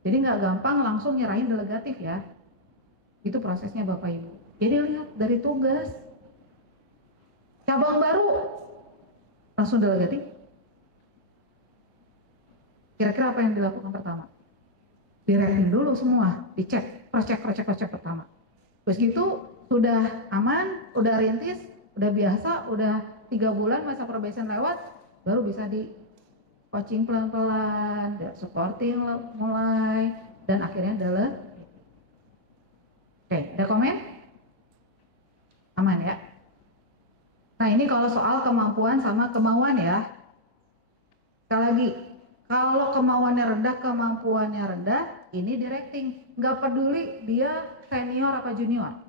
Jadi nggak gampang langsung nyerahin delegatif ya. Itu prosesnya Bapak Ibu. Jadi lihat dari tugas. Cabang baru langsung delegatif. Kira-kira apa yang dilakukan pertama? Direktif dulu semua, dicek, cross check pertama. Terus gitu sudah aman, udah rintis, udah biasa, udah 3 bulan masa probation lewat, baru bisa di coaching pelan-pelan, supporting mulai, dan akhirnya adalah oke, ada komen? Aman ya? Nah ini kalau soal kemampuan sama kemauan ya. Sekali lagi, kalau kemauannya rendah, kemampuannya rendah, ini directing. Nggak peduli dia senior apa junior.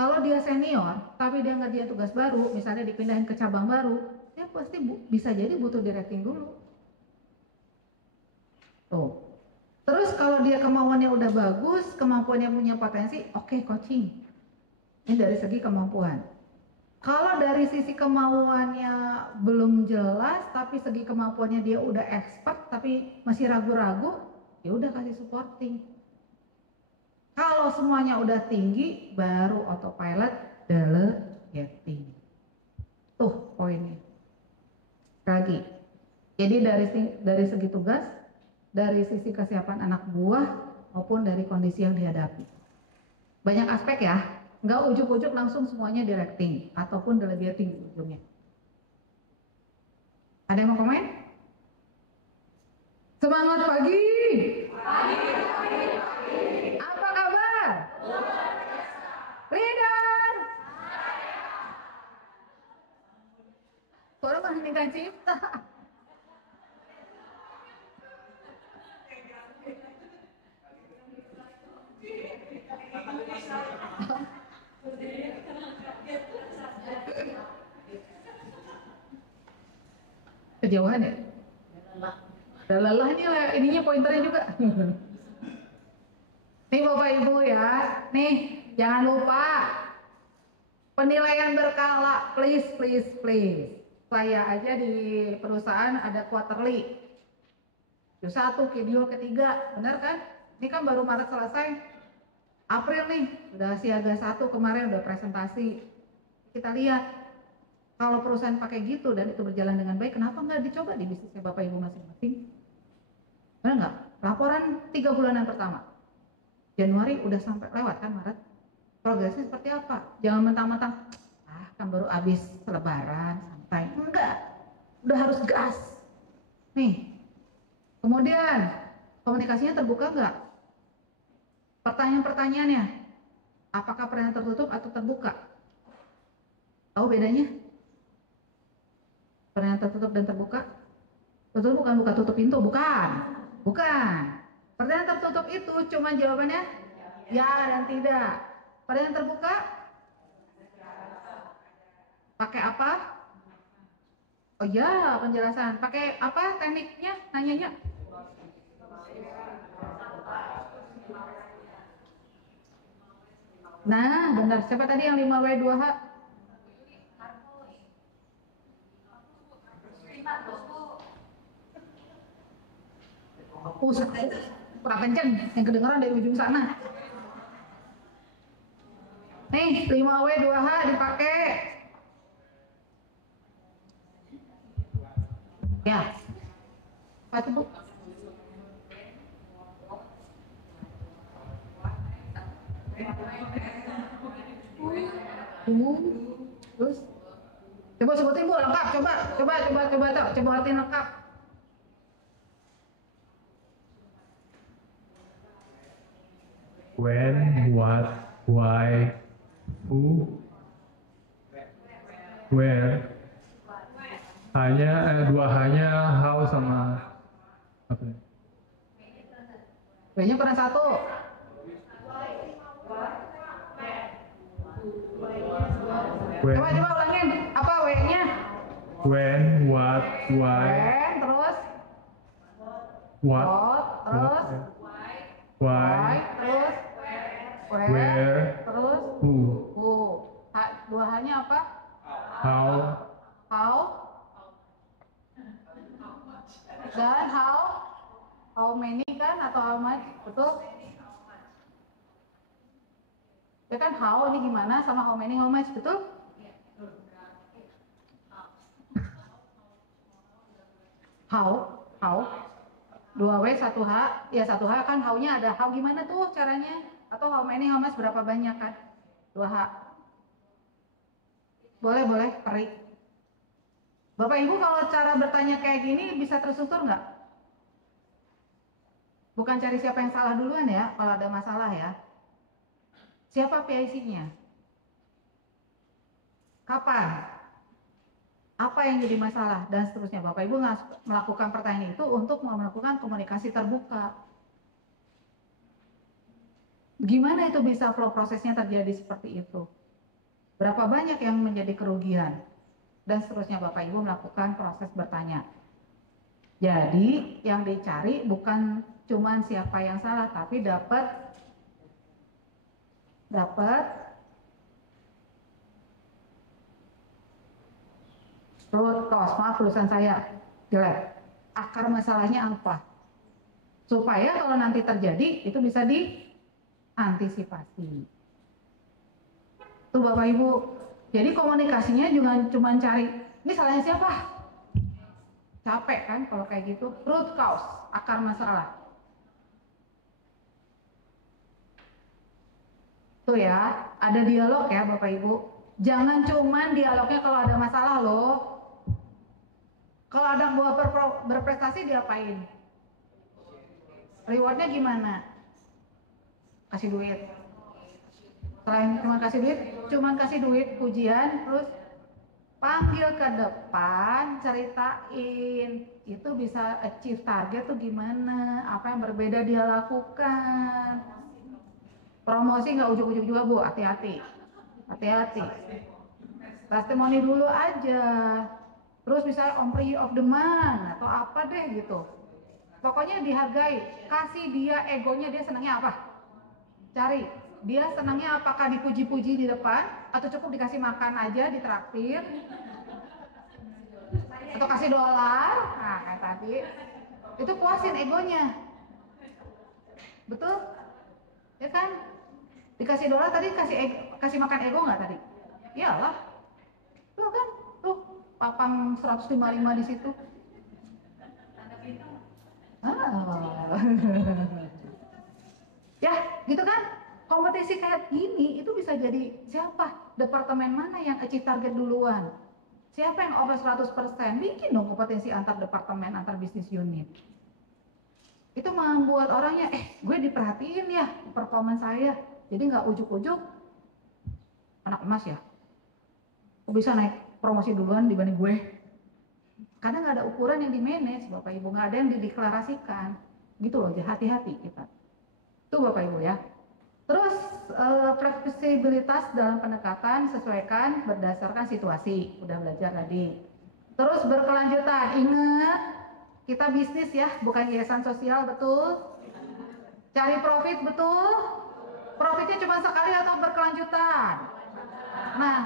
Kalau dia senior, tapi dia ngerjain tugas baru, misalnya dipindahin ke cabang baru, dia pasti bisa jadi butuh directing dulu. Tuh. Terus kalau dia kemauannya udah bagus, kemampuannya punya potensi, oke, coaching. Ini dari segi kemampuan. Kalau dari sisi kemauannya belum jelas, tapi segi kemampuannya dia udah expert, tapi masih ragu-ragu, ya udah kasih supporting. Kalau semuanya udah tinggi, baru autopilot delegating. Tuh poinnya. Lagi. Jadi dari segi tugas, dari sisi kesiapan anak buah, maupun dari kondisi yang dihadapi. Banyak aspek ya, nggak ujuk-ujuk langsung semuanya directing ataupun delegating ujungnya. Ada yang mau komen? Semangat pagi! Apa kabar? Leader! Suara mengheningkan cipta. Kejauhan ya? Udah lelah ininya pointernya juga. Nih Bapak Ibu ya, nih jangan lupa penilaian berkala, please. Saya aja di perusahaan ada quarterly. Q1, Q2, Q3, benar kan? Ini kan baru Maret selesai. April nih, udah siaga 1 kemarin udah presentasi. Kita lihat, kalau perusahaan pakai gitu dan itu berjalan dengan baik, kenapa nggak dicoba di bisnisnya Bapak Ibu masing-masing? Benar nggak? Laporan 3 bulanan pertama. Januari udah sampai lewat kan Maret. Progresnya seperti apa? Jangan mentang-mentang, kan baru habis lebaran, santai. Enggak, udah harus gas. Nih, kemudian komunikasinya terbuka nggak? Pertanyaan-pertanyaannya, apakah pertanyaan tertutup atau terbuka? Tahu bedanya? Pertanyaan tertutup dan terbuka? Tertutup bukan buka tutup pintu, bukan. Pertanyaan tertutup itu cuma jawabannya ya dan tidak. Pertanyaan terbuka pakai apa? Oh ya, penjelasan. Pakai apa tekniknya? Nanyanya? Nah, benar. Siapa tadi yang 5W2H? Kurang kenceng, yang kedengeran dari ujung sana. Nih, 5W2H dipakai. Ya. Apa itu, Bu? Terus coba sebutin Bu lengkap, coba artiin lengkap. When, what, why, who, where. Hanya how sama apa? W-nya pernah satu. When, Coba ulangin. Apa W-nya? when, what, why, When, terus what, terus why, terus where, terus who, dua H-nya apa? how, Dan how many kan atau how much, betul? Ya kan how ini gimana sama how many, how much, betul? How 2W 1H, ya 1H kan how-nya ada how gimana tuh caranya? Atau how much berapa banyak kan? 2H. Boleh, peri. Bapak Ibu kalau cara bertanya kayak gini bisa terstruktur nggak? Bukan cari siapa yang salah duluan ya, kalau ada masalah ya. Siapa PIC-nya? Kapan? Apa yang jadi masalah? Dan seterusnya. Bapak Ibu melakukan pertanyaan itu untuk melakukan komunikasi terbuka. Gimana itu bisa flow prosesnya terjadi seperti itu? Berapa banyak yang menjadi kerugian? Dan seterusnya Bapak Ibu melakukan proses bertanya. Jadi yang dicari bukan cuman siapa yang salah, tapi dapat root cause. Maaf tulisan saya jelek. Akar masalahnya apa? Supaya kalau nanti terjadi itu bisa diantisipasi. Tuh Bapak Ibu. Jadi komunikasinya juga cuma cari ini salahnya siapa? Capek kan kalau kayak gitu. Root cause, akar masalah. Tuh ya, ada dialog ya Bapak Ibu. Jangan cuman dialognya kalau ada masalah loh. Kalau ada yang berprestasi diapain? Rewardnya gimana? Kasih duit. Selain cuma kasih duit, pujian, terus panggil ke depan, ceritain itu bisa achieve target tuh gimana, apa yang berbeda dia lakukan. Promosi nggak ujuk-ujuk juga Bu, hati-hati. Testimoni dulu aja. Terus misalnya Omri of the Month atau apa deh gitu. Pokoknya dihargai, kasih dia egonya, dia senangnya apa? Cari, dia senangnya apakah dipuji-puji di depan atau cukup dikasih makan aja, ditraktir atau kasih dolar. Nah kayak tadi itu puasin egonya, betul ya kan? Dikasih dolar tadi kasih makan ego nggak tadi? Iyalah, tuh kan, tuh papang 155 di situ. Ya gitu kan, kompetisi kayak gini itu bisa jadi siapa, departemen mana yang achieve target duluan, siapa yang over 100%, bikin dong kompetensi antar departemen, antar bisnis unit. Itu membuat orangnya gue diperhatiin ya performance saya, jadi nggak ujuk-ujuk anak emas ya kok bisa naik promosi duluan dibanding gue, karena nggak ada ukuran yang di manage Bapak Ibu, nggak ada yang dideklarasikan gitu loh. Jadi hati-hati kita tuh Bapak Ibu ya. Terus fleksibilitas dalam pendekatan sesuaikan berdasarkan situasi, udah belajar tadi. Terus berkelanjutan, ingat kita bisnis ya, bukan yayasan sosial, betul? Cari profit, betul? Profitnya cuma sekali atau berkelanjutan? Nah,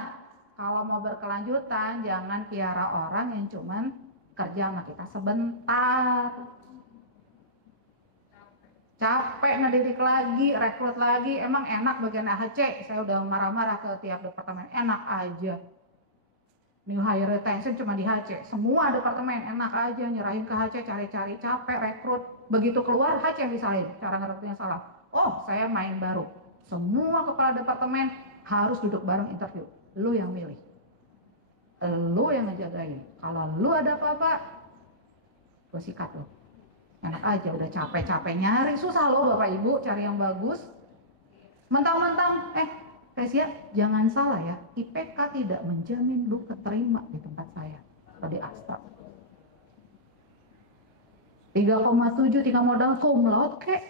kalau mau berkelanjutan jangan piara orang yang cuman kerja sama kita sebentar. Capek ngedidik lagi, rekrut lagi, emang enak bagian AHC. Saya udah marah-marah ke tiap departemen, enak aja. New hire retention cuma di HC, semua departemen enak aja nyerahin ke HC, cari-cari, capek rekrut. Begitu keluar HC misalnya, cara ngerekrutnya salah. Oh, saya main baru. Semua kepala departemen harus duduk bareng interview. Lu yang milih, lu yang ngejagain. Kalau lu ada apa-apa, gue sikat lu. Enak aja, udah capek-capek nyari, susah loh Bapak Ibu cari yang bagus. Mentang-mentang, Tesia, jangan salah ya, IPK tidak menjamin lu keterima di tempat saya atau di Asta. 3,7 tinggal modal cum laude kek.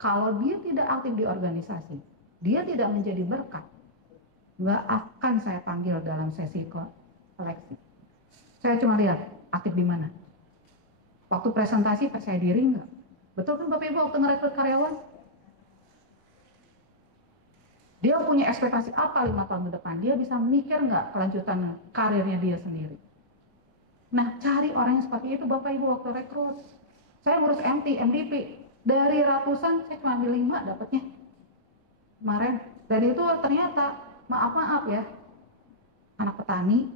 Kalau dia tidak aktif di organisasi, dia tidak menjadi berkat, nggak akan saya panggil dalam sesi seleksi. Saya cuma lihat aktif di mana. Waktu presentasi percaya diri nggak? Betul kan Bapak Ibu waktu ngerekrut karyawan? Dia punya ekspektasi apa 5 tahun ke depan? Dia bisa mikir nggak kelanjutan karirnya dia sendiri? Nah, cari orang yang seperti itu Bapak Ibu waktu rekrut. Saya ngurus MT, MDP. Dari ratusan, saya cuma ambil 5 dapatnya. Kemarin. Dan itu ternyata, maaf ya, anak petani,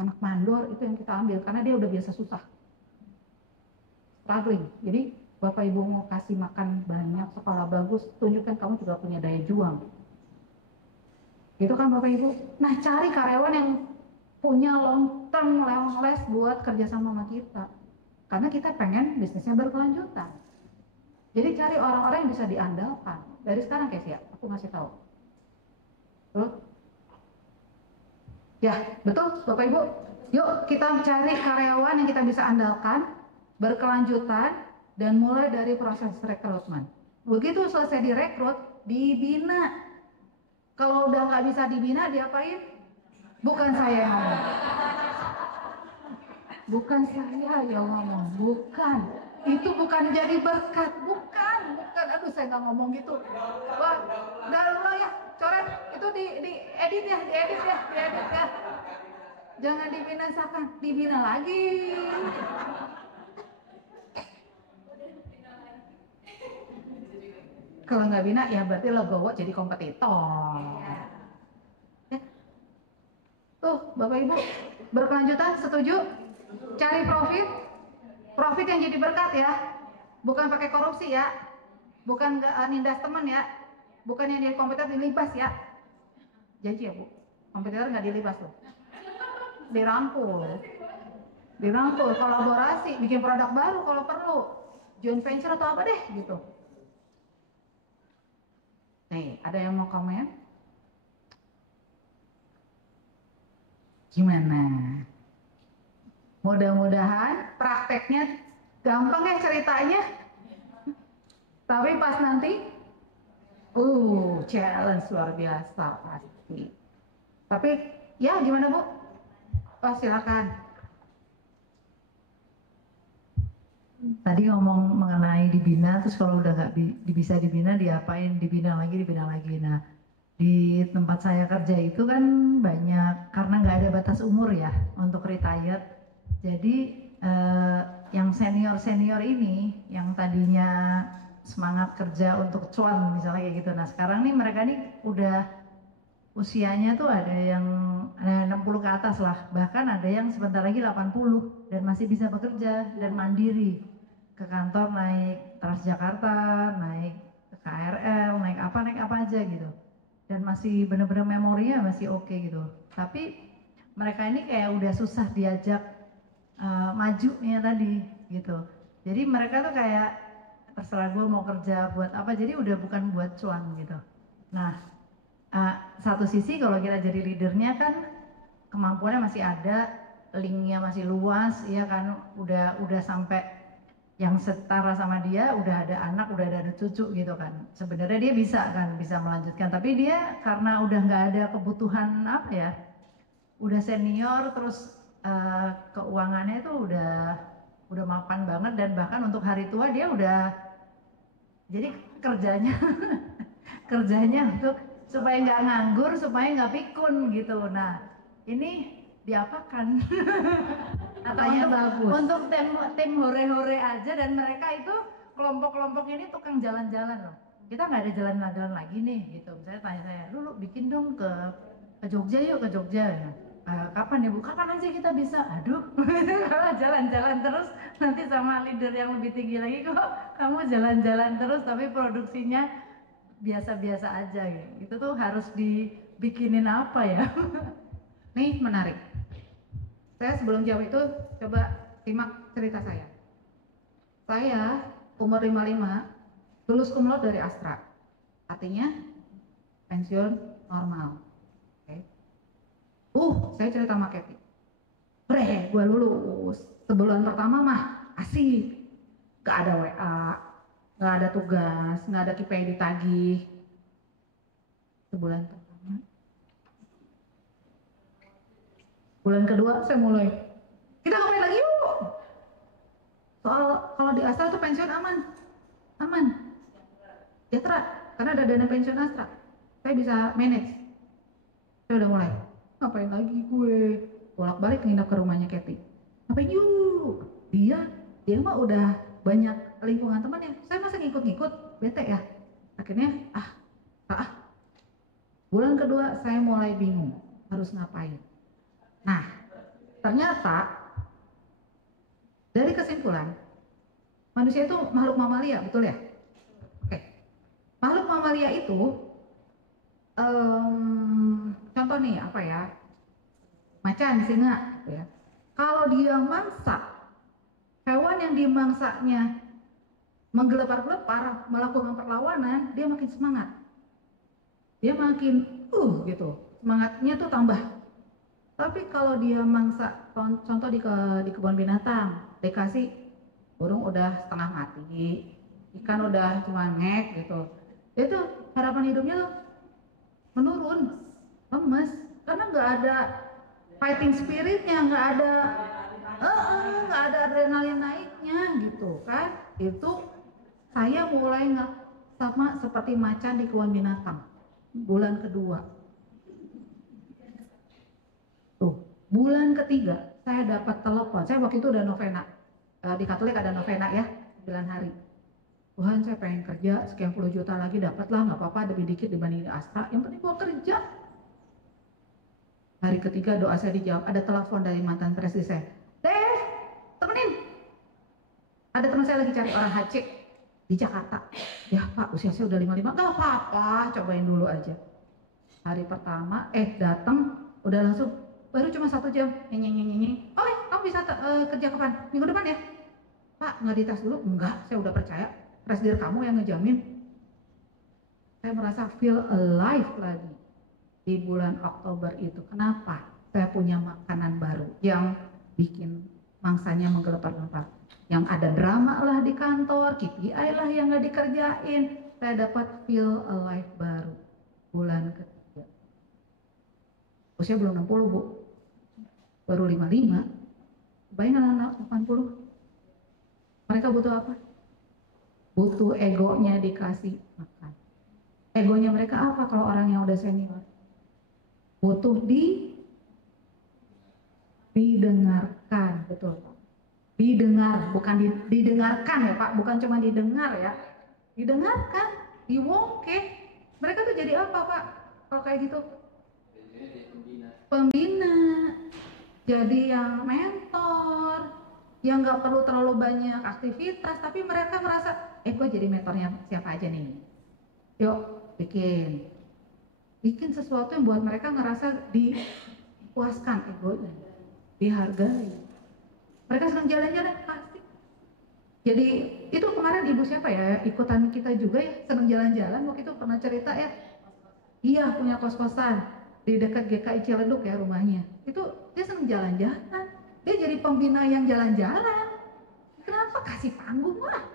anak mandor itu yang kita ambil. Karena dia udah biasa susah. Struggling. Jadi Bapak Ibu mau kasih makan banyak, sekolah bagus, tunjukkan kamu juga punya daya juang. Gitu kan Bapak Ibu? Nah, cari karyawan yang punya long term, long last buat kerjasama sama kita. Karena kita pengen bisnisnya berkelanjutan. Jadi cari orang-orang yang bisa diandalkan. Dari sekarang Kesia, aku ngasih tahu. Betul? Ya, betul Bapak Ibu. Yuk kita cari karyawan yang kita bisa andalkan, berkelanjutan, dan mulai dari proses rekrutmen. Begitu selesai direkrut, dibina. Kalau udah nggak bisa dibina, diapain? Bukan saya yang ngomong. Bukan saya yang ngomong, bukan. Itu bukan jadi berkat, bukan. Aduh, saya nggak ngomong gitu. Wah, udah ya, coret. Itu di edit ya. Jangan dibinasakan, dibina lagi. Kalau nggak bina, ya berarti legowo jadi kompetitor. Ya. Tuh, Bapak Ibu, berkelanjutan, setuju? Cari profit yang jadi berkat ya, bukan pakai korupsi ya, bukan nindas teman ya, bukan yang jadi kompetitor dilibas ya. Janji ya Bu, kompetitor nggak dilibas tuh, dirangkul, kolaborasi, bikin produk baru kalau perlu, joint venture atau apa deh gitu. Nih, ada yang mau komen? Gimana? Mudah-mudahan prakteknya gampang ya ceritanya. Tapi pas nanti, challenge luar biasa pasti. Tapi ya gimana Bu? Oh silakan. Tadi ngomong mengenai dibina, terus kalau udah nggak bisa dibina, diapain? Dibina lagi. Nah, di tempat saya kerja itu kan banyak, karena nggak ada batas umur ya untuk retired. Jadi yang senior ini, yang tadinya semangat kerja untuk cuan misalnya kayak gitu. Nah sekarang nih mereka nih udah usianya tuh ada yang 60 ke atas lah, bahkan ada yang sebentar lagi 80 dan masih bisa bekerja dan mandiri. Ke kantor naik Transjakarta, naik KRL, naik apa aja gitu. Dan masih bener-bener memorinya masih oke gitu. Tapi mereka ini kayak udah susah diajak majunya tadi gitu. Jadi mereka tuh kayak terserah gue mau kerja buat apa, jadi udah bukan buat cuan gitu. Nah, satu sisi kalau kita jadi leadernya kan kemampuannya masih ada, linknya masih luas, ya kan, udah sampai yang setara sama dia, udah ada anak, udah ada cucu gitu kan. Sebenarnya dia bisa melanjutkan, tapi dia karena udah nggak ada kebutuhan apa ya, udah senior, terus keuangannya itu udah mapan banget, dan bahkan untuk hari tua dia udah, jadi kerjanya untuk supaya nggak nganggur, supaya nggak pikun gitu. Nah ini diapakan? Katanya bagus. Untuk tim hore-hore aja, dan mereka itu kelompok-kelompok ini tukang jalan-jalan loh. Kita nggak ada jalan-jalan lagi nih gitu. Misalnya tanya saya, lu bikin dong ke Jogja yuk, ke Jogja. Kapan ya Bu? Kapan aja kita bisa. Aduh, kalau jalan-jalan terus nanti sama leader yang lebih tinggi lagi, kok kamu jalan-jalan terus tapi produksinya biasa-biasa aja gitu. Itu tuh harus dibikinin apa ya? Nih menarik. Saya sebelum jawab itu coba simak cerita saya. Saya umur 55 lulus cum laude dari Astra. Artinya pensiun normal. Saya cerita sama Kathy. Gue lulus. Sebulan pertama mah asik. Gak ada WA, gak ada tugas, gak ada KPI ditagih. Sebulan pertama. Bulan kedua saya mulai, kita ngapain lagi yuk. Soal kalau di Astra tuh pensiun aman. Sejahtera, karena ada dana pensiun Astra. Saya bisa manage. Saya udah mulai. Ngapain lagi gue? Bolak-balik nginep ke rumahnya Kathy. Ngapain yuk? Dia mah udah banyak lingkungan temannya. Saya masa ngikut-ngikut, bete ya. Akhirnya bulan kedua saya mulai bingung harus ngapain. Nah, ternyata dari kesimpulan Manusia itu makhluk mamalia, betul ya? Oke. Makhluk mamalia itu, contoh nih apa ya? Macan, singa, gitu ya. Kalau dia mangsa, hewan yang dimangsanya menggelepar-gelepar, melakukan perlawanan, dia makin semangat. Dia makin gitu, semangatnya tuh tambah. Tapi kalau dia mangsa, contoh di kebun binatang, dikasih burung udah setengah mati, ikan udah cuma ngek gitu, itu harapan hidupnya tuh menurun, lemes, karena nggak ada fighting spiritnya, nggak ada adrenalin naiknya gitu kan. Itu saya mulai nggak sama seperti macan di kebun binatang bulan kedua. Tuh, bulan ketiga saya dapat telepon. Saya waktu itu udah novena. Di Katolik ada novena ya, 9 hari. Tuhan, saya pengen kerja, sekian puluh juta lagi dapatlah, nggak apa-apa, lebih dikit dibanding di Astra. Yang penting gua kerja. Hari ketiga doa saya dijawab. Ada telepon dari mantan presiden saya. Deh, temenin. Ada teman saya lagi cari orang hacik di Jakarta. Ya Pak, usia saya udah 55. Nggak apa-apa, cobain dulu aja. Hari pertama, datang, udah langsung. Baru cuma 1 jam. Nyenyenyenyenyen. Oh, kamu bisa kerja kapan? Minggu depan ya? Pak, nggak dites dulu? Enggak, saya udah percaya. Presdir kamu yang ngejamin. Saya merasa feel alive lagi di bulan Oktober itu. Kenapa? Saya punya makanan baru yang bikin mangsanya menggelepar-gelepar. Yang ada drama lah di kantor, KPI lah yang nggak dikerjain. Saya dapat feel alive baru bulan ketiga. Usia belum 60 Bu, baru 55. Bayangin anak 80. Mereka butuh apa? Butuh egonya dikasih makan. Egonya mereka apa kalau orang yang udah senior? Butuh didengarkan, betul Pak. Didengar, bukan didengarkan ya Pak, bukan cuma didengar ya. Didengarkan, diwongke. Mereka tuh jadi apa Pak kalau kayak gitu? Pembina. Jadi yang mentor, yang nggak perlu terlalu banyak aktivitas, tapi mereka merasa, gue jadi mentornya siapa aja nih. Yuk, bikin sesuatu yang buat mereka ngerasa dipuaskan egonya, dihargai. Mereka senang jalan-jalan pasti. Jadi itu kemarin ibu siapa ya, ikutan kita juga ya, senang jalan-jalan. Waktu itu pernah cerita ya, iya punya kos-kosan di dekat GKI Ciledug ya rumahnya. Itu dia senang jalan-jalan. Dia jadi pembina yang jalan-jalan. Kenapa? Kasih panggung lah,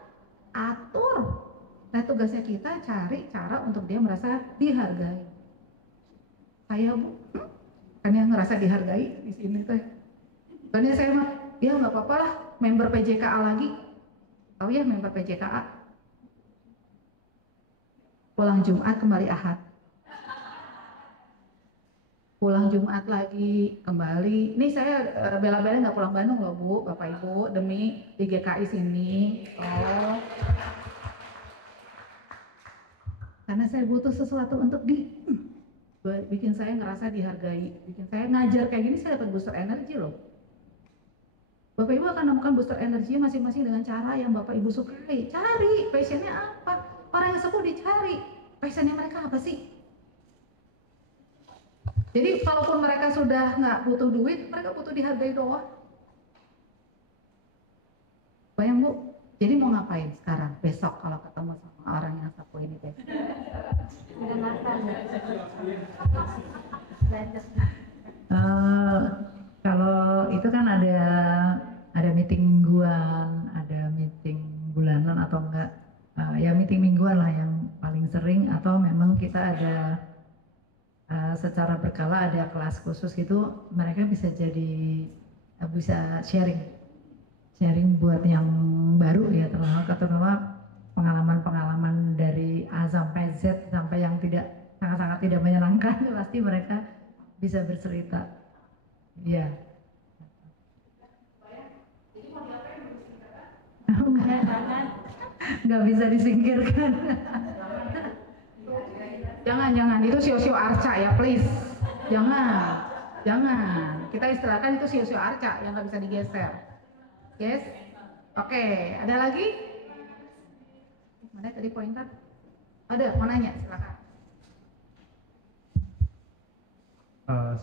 atur. Nah tugasnya kita cari cara untuk dia merasa dihargai. Saya Bu, kan yang ngerasa dihargai di sini tuh. Karena saya mah, ya nggak apa-apa lah, member PJKA lagi. Tahu ya member PJKA? Pulang Jumat kembali Ahad. Pulang Jumat lagi kembali. Ini saya bela-bela nggak pulang Bandung loh Bu, Bapak Ibu, demi di GKI sini. Oh, karena saya butuh sesuatu untuk bikin saya ngerasa dihargai, bikin saya ngajar kayak gini. Saya dapat booster energi loh. Bapak Ibu akan nemukan booster energi masing-masing dengan cara yang Bapak Ibu sukai. Cari passionnya apa. Orang yang sepuh dicari passionnya mereka apa sih. Jadi kalaupun mereka sudah nggak butuh duit, mereka butuh dihargai doang. Bayang Bu, jadi mau ngapain sekarang, besok kalau ketemu sama orang yang sapu ini besok? Kalau itu kan ada meeting mingguan, ada meeting bulanan atau enggak, ya meeting mingguan lah yang paling sering, atau memang kita ada secara berkala ada kelas khusus gitu. Mereka bisa bisa sharing buat yang baru ya, terutama pengalaman-pengalaman dari A sampai Z sampai yang sangat-sangat tidak menyenangkan. Pasti mereka bisa bercerita. Iya. Nggak bisa disingkirkan. Jangan, itu sio-sio arca ya, please. Jangan. Kita istilahkan itu sio-sio arca yang nggak bisa digeser. Yes? Oke, ada lagi? Mana tadi pointer? Ada, mau nanya, silakan.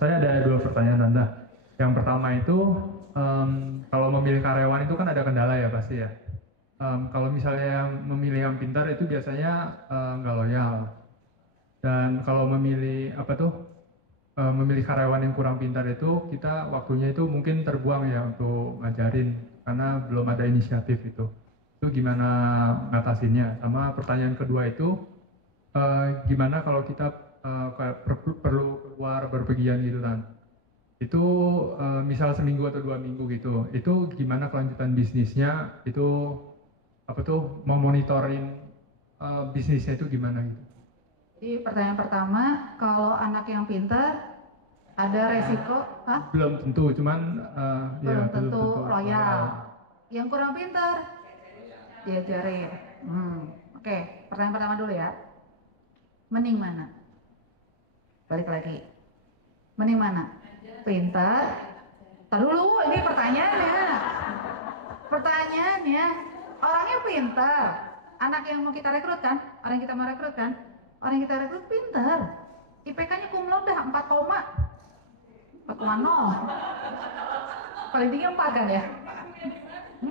Saya ada 2 pertanyaan Tante. Yang pertama itu, kalau memilih karyawan itu kan ada kendala ya pasti ya. Kalau misalnya memilih yang pintar itu biasanya nggak loyal. Dan kalau memilih memilih karyawan yang kurang pintar itu kita waktunya itu mungkin terbuang ya untuk ngajarin karena belum ada inisiatif itu. Itu gimana ngatasinnya? Sama pertanyaan kedua itu gimana kalau kita perlu keluar berpergian gitu kan? Itu misal seminggu atau 2 minggu gitu. Itu gimana kelanjutan bisnisnya? Itu memonitorin bisnisnya itu gimana gitu? Jadi pertanyaan pertama, kalau anak yang pintar ada resiko, Belum tentu, cuman belum tentu loyal. Yang kurang pintar diajarin. Oke, pertanyaan pertama dulu ya. Mending mana? Balik lagi. Mending mana? Pintar. Tar dulu, ini pertanyaannya. Pertanyaannya, orangnya pintar. Anak yang mau kita rekrut kan? Orang yang kita mau rekrut kan? Orang yang kita rekrut pintar. IPK-nya cum laude 4,0. Paling tinggi 4 kan ya? 4,0.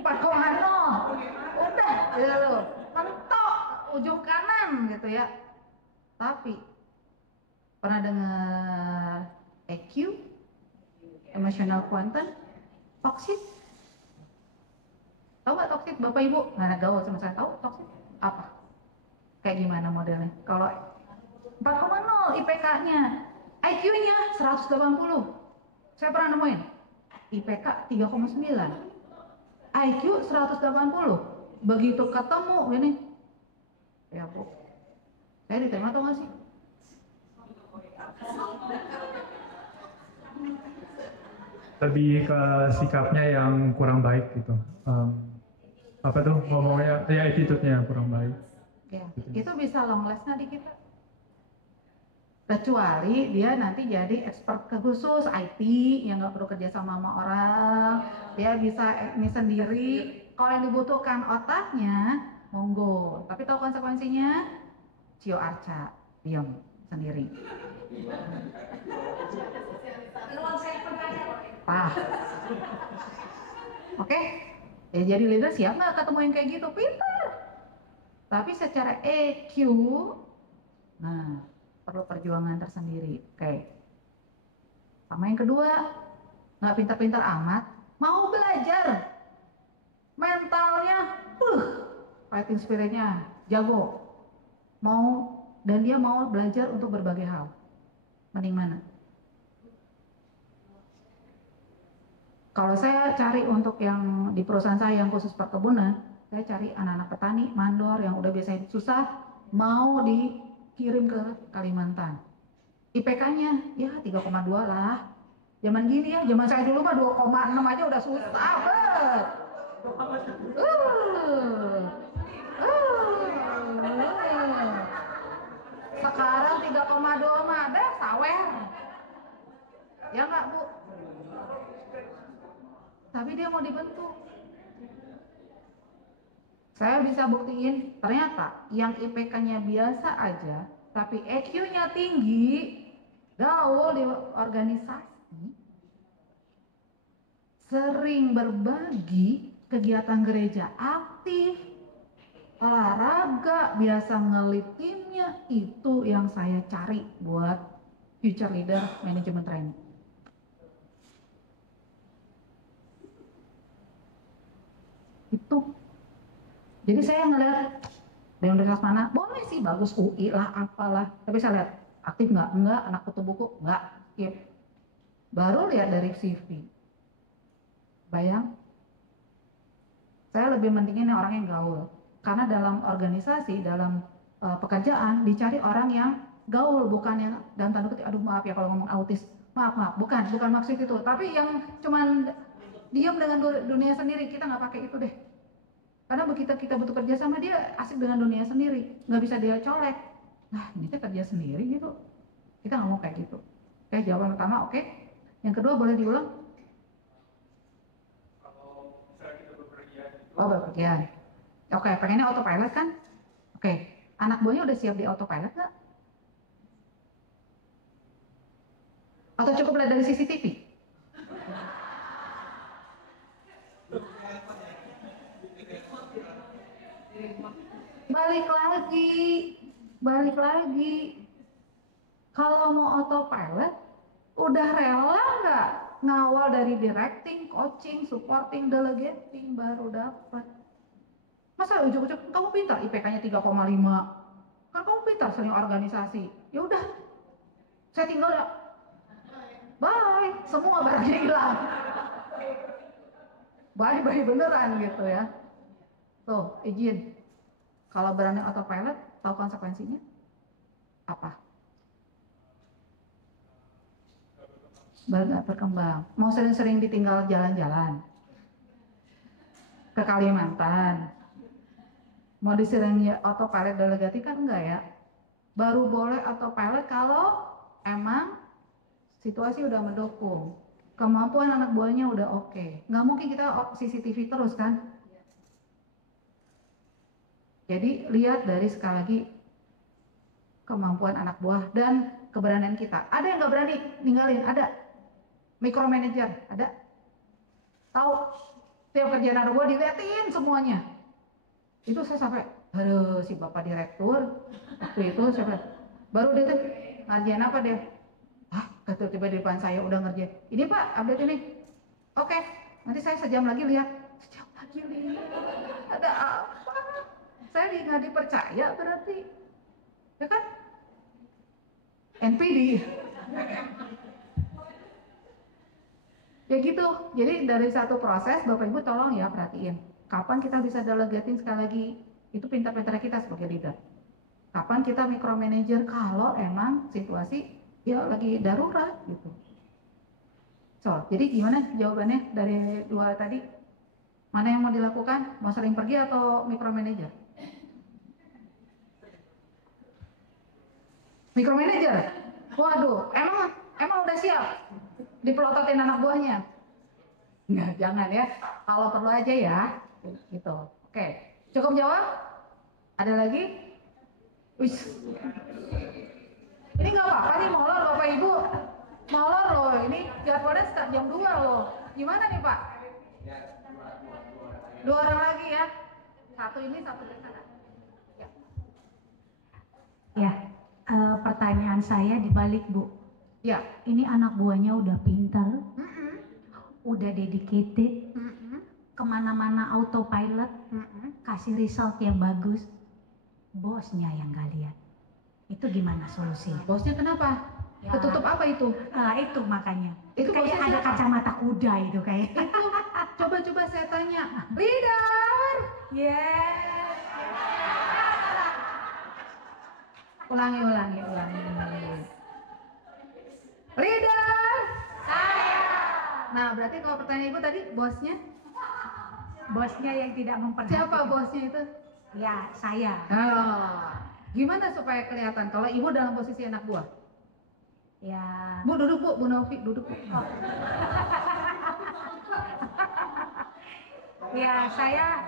Udah, gitu. Mentok ujung kanan gitu ya. Tapi pernah dengar EQ? Emotional quotient? Toxic? Tahu nggak toxic Bapak Ibu? Nggak gaul sama saya. Tahu toxic? Apa? Kayak gimana modelnya? Kalau 4,0 IPK-nya, IQ-nya 180. Saya pernah nemuin IPK 3,9. IQ 180. Begitu ketemu ini, ya Bu, saya diterima atau nggak sih? Lebih ke sikapnya yang kurang baik gitu. Ngomongnya ya attitude-nya yang kurang baik. Ya, itu bisa long last nggak di kita? Kecuali dia nanti jadi expert khusus IT yang nggak perlu kerja sama orang, dia bisa ini sendiri. Kalau yang dibutuhkan otaknya, monggo. Tapi tahu konsekuensinya? Cio Arca, diam sendiri. Oke? Ya, jadi leader siap nggak ketemu yang kayak gitu? Pintar. Tapi secara EQ, nah perlu perjuangan tersendiri. Oke. Sama yang kedua, nggak pintar-pintar amat, mau belajar, mentalnya, fighting spiritnya jago, dan dia mau belajar untuk berbagai hal. Mending mana? Kalau saya cari untuk yang di perusahaan saya yang khusus perkebunan, saya cari anak-anak petani, mandor yang udah biasa hidup susah, mau dikirim ke Kalimantan. IPK-nya ya 3,2 lah. Zaman gini ya, zaman saya dulu mah 2,6 aja udah susah banget. Sekarang 3,2 mah deh sawer. Ya nggak Bu? Tapi dia mau dibentuk. Saya bisa buktiin ternyata yang IPK-nya biasa aja tapi EQ-nya tinggi, gaul di organisasi, sering berbagi, kegiatan gereja aktif, olahraga, biasa ngelit timnya. Itu yang saya cari buat future leader management training. Itu. Jadi saya ngeliat di universitas mana, boleh sih bagus UI lah, apalah. Tapi saya lihat aktif nggak? Enggak. Anak kutu buku? Enggak. Skip. Baru lihat dari CV. Bayang? Saya lebih mentingin orang yang gaul. Karena dalam organisasi, dalam pekerjaan dicari orang yang gaul, bukan yang dalam tanda kutip, aduh maaf ya kalau ngomong autis, maaf, bukan maksud itu. Tapi yang cuman diam dengan dunia sendiri, kita nggak pakai itu deh. Karena begitu kita butuh kerja sama dia, asik dengan dunia sendiri, nggak bisa dia colek. Nah, ini kita kerja sendiri gitu. Kita nggak mau kayak gitu. Oke, jawaban pertama oke. Yang kedua boleh diulang? Kalau misalnya kita bepergian. Oh, bepergian. Oke, pengennya autopilot kan? Oke, anak buahnya udah siap di autopilot nggak? Atau cukup lihat dari CCTV? Balik lagi. Kalau mau autopilot, udah rela nggak ngawal dari directing, coaching, supporting, delegating, baru dapat. Masa ujuk-ujuk kamu pintar, IPK-nya 3,5, kan kamu pintar sering organisasi. Ya udah, saya tinggal ya. Bye, semua barangnya hilang. Bye beneran gitu ya. Tuh, izin. Kalau berani autopilot, tahu konsekuensinya? Apa? Nggak berkembang. Mau sering-sering ditinggal jalan-jalan ke Kalimantan. Mau disering autopilot delegati kan enggak ya? Baru boleh autopilot kalau emang situasi udah mendukung. Kemampuan anak buahnya udah oke. Nggak mungkin kita CCTV terus kan? Jadi lihat dari sekali lagi kemampuan anak buah dan keberanian kita. Ada yang nggak berani ninggalin? Ada. Micromanager? Ada. Tahu? Tiap kerjaan anak buah diliatin semuanya. Itu saya sampai, aduh si bapak direktur waktu itu siapa? Baru dia tuh ngerjain apa dia? Tiba-tiba di depan saya udah ngerjain. Ini Pak, update ini. Oke, nanti saya sejam lagi lihat. Sejam lagi lihat. Ada apa? Saya nggak dipercaya berarti. Ya kan? NPD. Ya gitu. Jadi dari satu proses, Bapak Ibu tolong ya perhatiin. Kapan kita bisa delegating sekali lagi? Itu pintar-pintar kita sebagai leader. Kapan kita micromanager kalau emang situasi ya lagi darurat gitu. So, jadi gimana jawabannya dari dua tadi? Mana yang mau dilakukan? Mau sering pergi atau micromanager? Micromanager? Waduh, emang udah siap dipelototin anak buahnya? Nggak, jangan ya. Kalau perlu aja ya, gitu. Oke, cukup jawab? Ada lagi? Wih. Ini nggak apa-apa nih molor Bapak Ibu. Molor loh, ini jadwalnya start jam 2 loh. Gimana nih Pak? 2 orang lagi ya. Satu ini, satu di sana. Ya, pertanyaan saya dibalik Bu. Ya. Ini anak buahnya udah pintar, udah dedicated, kemana-mana autopilot, kasih result yang bagus. Bosnya yang gak lihat. Itu gimana solusinya? Bosnya kenapa? Ya. Ketutup apa itu? Itu makanya. Itu kayak bosnya ada siapa? kacamata kuda itu kayak. Itu coba saya tanya, leader. Yes. Ulangi. Leader. Saya. Nah, berarti kalau pertanyaan Ibu tadi bosnya? Bosnya yang tidak memperhatikan. Siapa bosnya itu? Ya, saya. Oh. Gimana supaya kelihatan kalau Ibu dalam posisi anak buah? Ya. Bu duduk Bu, Bu Novi duduk Bu. Oh. Ya,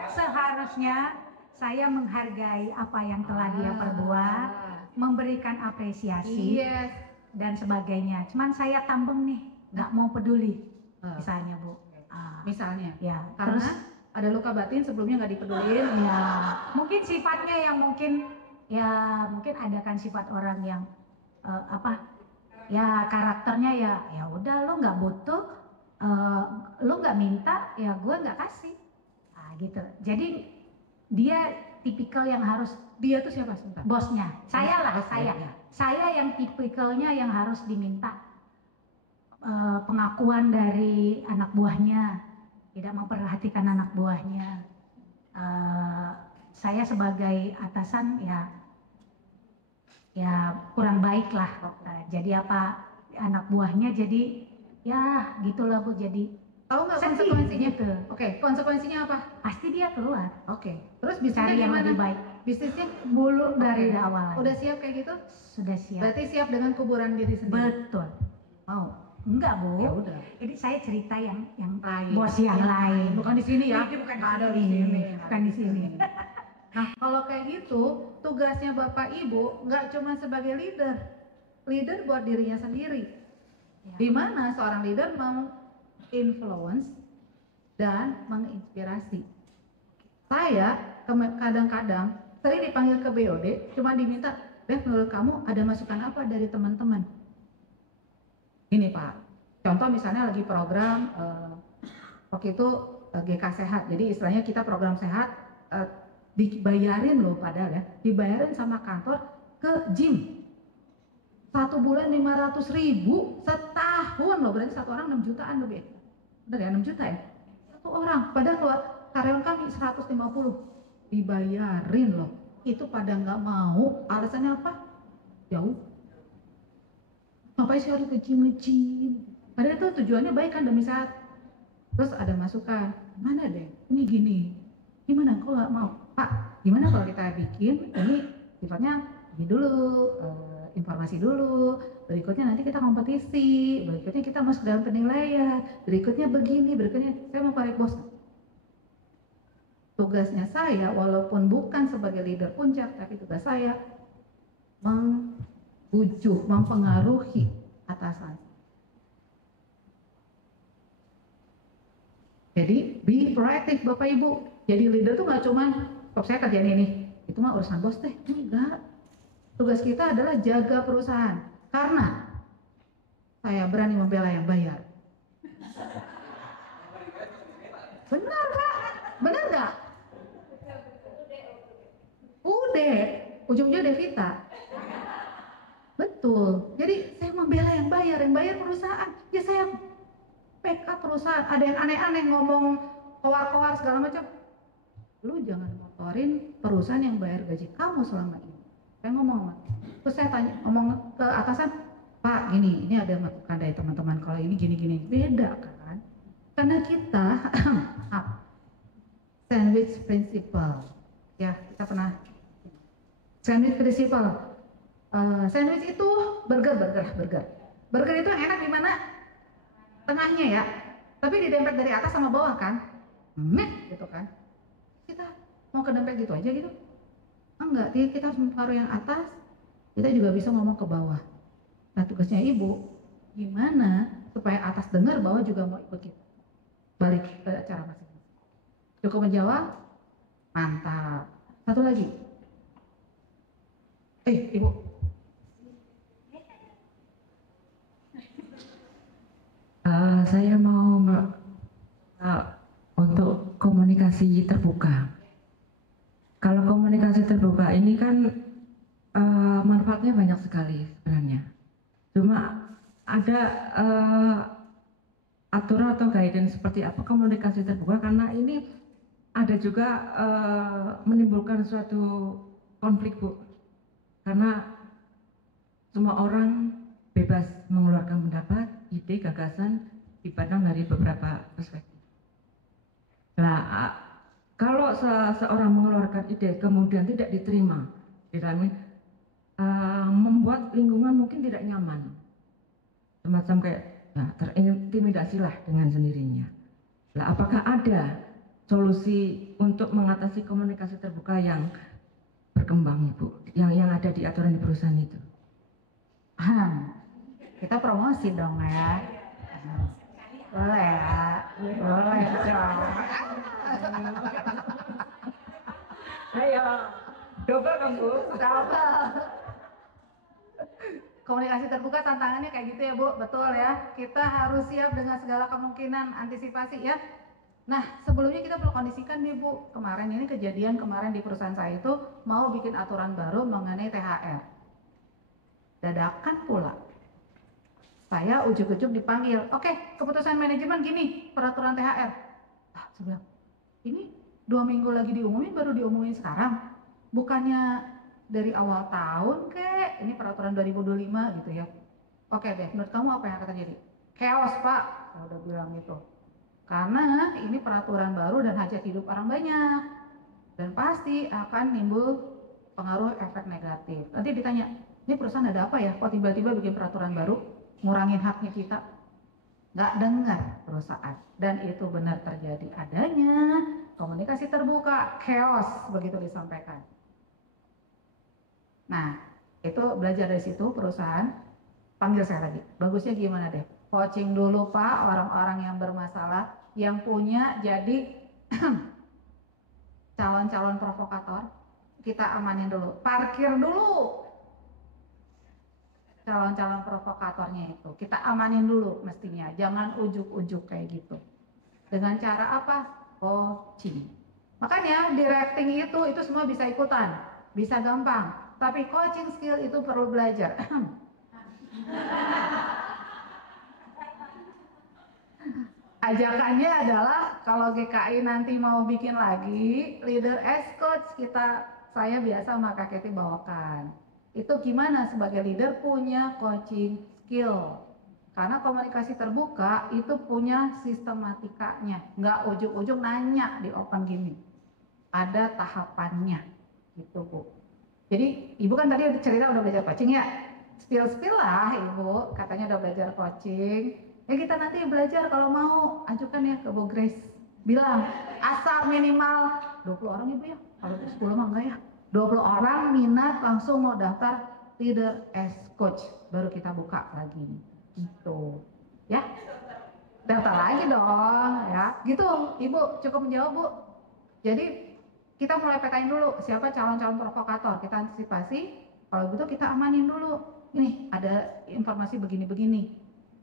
seharusnya saya menghargai apa yang telah dia perbuat, memberikan apresiasi Yes. dan sebagainya. Cuman saya tambeng nih, nggak mau peduli, misalnya Bu. Misalnya. Ya, Karena terus ada luka batin sebelumnya nggak dipedulin. ya mungkin sifatnya yang mungkin ada kan sifat orang yang ya karakternya ya udah lo nggak butuh, lo nggak minta ya gue nggak kasih, gitu. Jadi dia tipikal yang harus, Dia tuh siapa sebentar? bosnya saya lah, Ya. saya yang tipikalnya yang harus diminta pengakuan dari anak buahnya, tidak memperhatikan anak buahnya. Saya sebagai atasan ya kurang baik lah. Jadi apa anak buahnya jadi ya gitulah Bu, jadi Tahu nggak sedih konsekuensinya? gitu. Oke, konsekuensinya apa? Pasti dia keluar Oke. Terus bisnisnya cari yang gimana? lebih baik. Bisnisnya Bulu dari Oke. awal. Udah siap kayak gitu? Sudah siap. Berarti siap dengan kuburan diri sendiri. Betul. Mau? Enggak Bu. Ya udah. Ini saya cerita yang Lain. bos yang lain. Bukan di sini ya. Ini bukan di Ada sini. di sini. Bukan di sini. Nah, kalau kayak gitu, tugasnya Bapak Ibu nggak cuma sebagai leader buat dirinya sendiri. Di mana seorang leader mau influence dan menginspirasi. Saya kadang-kadang sering dipanggil ke BOD, cuma diminta, Bev, menurut kamu ada masukan apa dari teman-teman? Ini Pak, contoh misalnya lagi program waktu itu GK Sehat, jadi istilahnya kita program sehat dibayarin loh padahal ya, dibayarin sama kantor ke gym 1 bulan 500.000, setahun loh, berarti satu orang 6 jutaan lebih. Bener ya, 6 juta ya? Satu orang, padahal keluar karyawan kami 150, dibayarin loh. Itu pada nggak mau, alasannya apa? Jauh. Ngapain sih harus nge-gym? Padahal itu tujuannya baik kan, demi sehat. Terus ada masukan, mana deh, ini gini, gimana kok nggak mau? Pak, gimana kalau kita bikin ini sifatnya ini dulu, informasi dulu, berikutnya nanti kita kompetisi, berikutnya kita masuk dalam penilaian, berikutnya begini, berikutnya saya mau tarik bos. Tugasnya saya walaupun bukan sebagai leader puncak, tapi tugas saya membujuk, mempengaruhi atasan. Jadi be proactive Bapak Ibu. Jadi leader tuh nggak cuma kok saya kerjain ini, itu mah urusan bos deh. Enggak. Tugas kita adalah jaga perusahaan. Karena saya berani membela yang bayar. Benar Pak? Benar nggak? Udah, ujung-ujungnya Devita. Betul. Jadi saya membela yang bayar perusahaan. Ya saya backup perusahaan. Ada yang aneh-aneh ngomong kowar-kowar segala macam. Lu jangan motorin perusahaan yang bayar gaji kamu selama ini. Saya ngomong, terus saya tanya, ngomong ke atasan, Pak, gini, ini ada masukan dari teman-teman, kalau ini gini-gini, beda kan? Karena kita sandwich principle, ya kita pernah sandwich principle. Sandwich itu burger. Burger itu yang enak di mana? Tengahnya ya, tapi didempet dari atas sama bawah kan? Gitu kan? Kita mau ke dempet gitu aja gitu? Enggak, kita harus menaruh yang atas, kita juga bisa ngomong ke bawah. Nah tugasnya ibu, gimana supaya atas dengar, bawah juga mau ikut kita. Balik ke acara masing-masing. Cukup menjawab? Mantap. Satu lagi. Ibu. Saya mau untuk komunikasi terbuka. Kalau komunikasi terbuka ini kan manfaatnya banyak sekali sebenarnya. Cuma ada aturan atau guidance seperti apa komunikasi terbuka, karena ini ada juga menimbulkan suatu konflik Bu. Karena semua orang bebas mengeluarkan pendapat, ide, gagasan dipandang dari beberapa perspektif. Nah, kalau seseorang mengeluarkan ide kemudian tidak diterima, membuat lingkungan mungkin tidak nyaman, semacam kayak terintimidasilah dengan sendirinya. Nah, apakah ada solusi untuk mengatasi komunikasi terbuka yang berkembang, Ibu, yang ada di aturan di perusahaan itu? Kita promosi dong ya. Boleh ya, boleh dong. Ayo, double dong Bu. Double. Komunikasi terbuka tantangannya kayak gitu ya Bu, betul ya. Kita harus siap dengan segala kemungkinan, antisipasi ya. Nah sebelumnya kita perlu kondisikan nih Bu, kemarin ini kejadian kemarin di perusahaan saya itu mau bikin aturan baru mengenai THR. Dadakan pula. Saya ujuk-ujuk dipanggil, oke, keputusan manajemen gini, peraturan THR. Saya bilang, ini 2 minggu lagi diumumin, baru diumumin sekarang. Bukannya dari awal tahun kek, ini peraturan 2025 gitu ya. Oke deh, menurut kamu apa yang akan terjadi? Chaos Pak, saya udah bilang gitu. Karena ini peraturan baru dan hajat hidup orang banyak. Dan pasti akan timbul pengaruh efek negatif. Nanti ditanya, ini perusahaan ada apa ya? Kok tiba-tiba bikin peraturan baru? Ngurangin haknya kita, nggak dengar perusahaan, dan itu benar terjadi adanya komunikasi komunikasi terbuka, chaos begitu disampaikan. Nah, itu belajar dari situ perusahaan panggil saya lagi. Bagusnya gimana deh? Coaching dulu Pak orang-orang yang bermasalah, yang punya jadi calon-calon provokator, kita amanin dulu. Parkir dulu calon-calon provokatornya itu. Kita amanin dulu mestinya. Jangan ujuk-ujuk kayak gitu. Dengan cara apa? Coaching. Makanya directing itu semua bisa ikutan, bisa gampang. Tapi coaching skill itu perlu belajar. Ajakannya adalah kalau GKI nanti mau bikin lagi leader as coach, saya biasa sama Kak Keti bawakan. Itu gimana sebagai leader punya coaching skill. Karena komunikasi terbuka itu punya sistematikanya, nggak ujuk-ujuk nanya di open gini. Ada tahapannya, gitu Bu. Jadi Ibu kan tadi cerita udah belajar coaching ya, spill lah Ibu, katanya udah belajar coaching. Ya kita nanti belajar kalau mau ajukan ya ke Bu Grace. Bilang asal minimal 20 orang Ibu ya, kalau 10 mah enggak ya. 20 orang minat langsung mau daftar leader as coach, baru kita buka lagi. Gitu ya, daftar lagi dong ya, gitu Ibu. Cukup menjawab Bu. Jadi kita mulai petain dulu siapa calon-calon provokator, kita antisipasi. Kalau gitu kita amanin dulu, ini ada informasi begini-begini,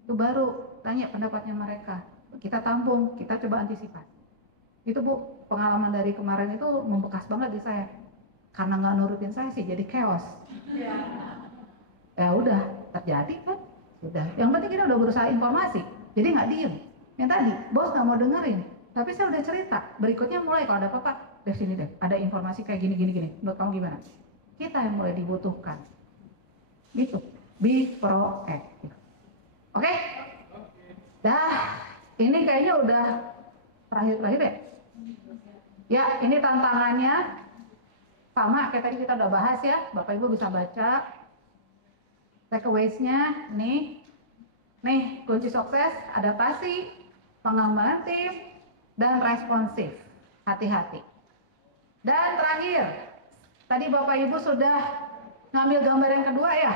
itu baru tanya pendapatnya mereka, kita tampung, kita coba antisipasi. Itu Bu, pengalaman dari kemarin itu membekas banget di saya, karena nggak nurutin saya sih jadi chaos. Ya udah terjadi kan. Sudah, yang penting kita udah berusaha informasi, jadi nggak diem. Yang tadi, bos nggak mau dengerin, tapi saya udah cerita. Berikutnya mulai kalau ada apa-apa, dari sini deh, ada informasi kayak gini. Menurut kamu gimana? Kita yang mulai dibutuhkan. Gitu, be proactive. Oke? Dah, ini kayaknya udah terakhir deh. Ya, ini tantangannya sama kayak tadi kita udah bahas ya. Bapak Ibu bisa baca. Takeaways-nya nih kunci sukses, adaptasi, pengembangan tim, dan responsif. Hati-hati. Dan terakhir, tadi Bapak Ibu sudah ngambil gambar yang kedua ya?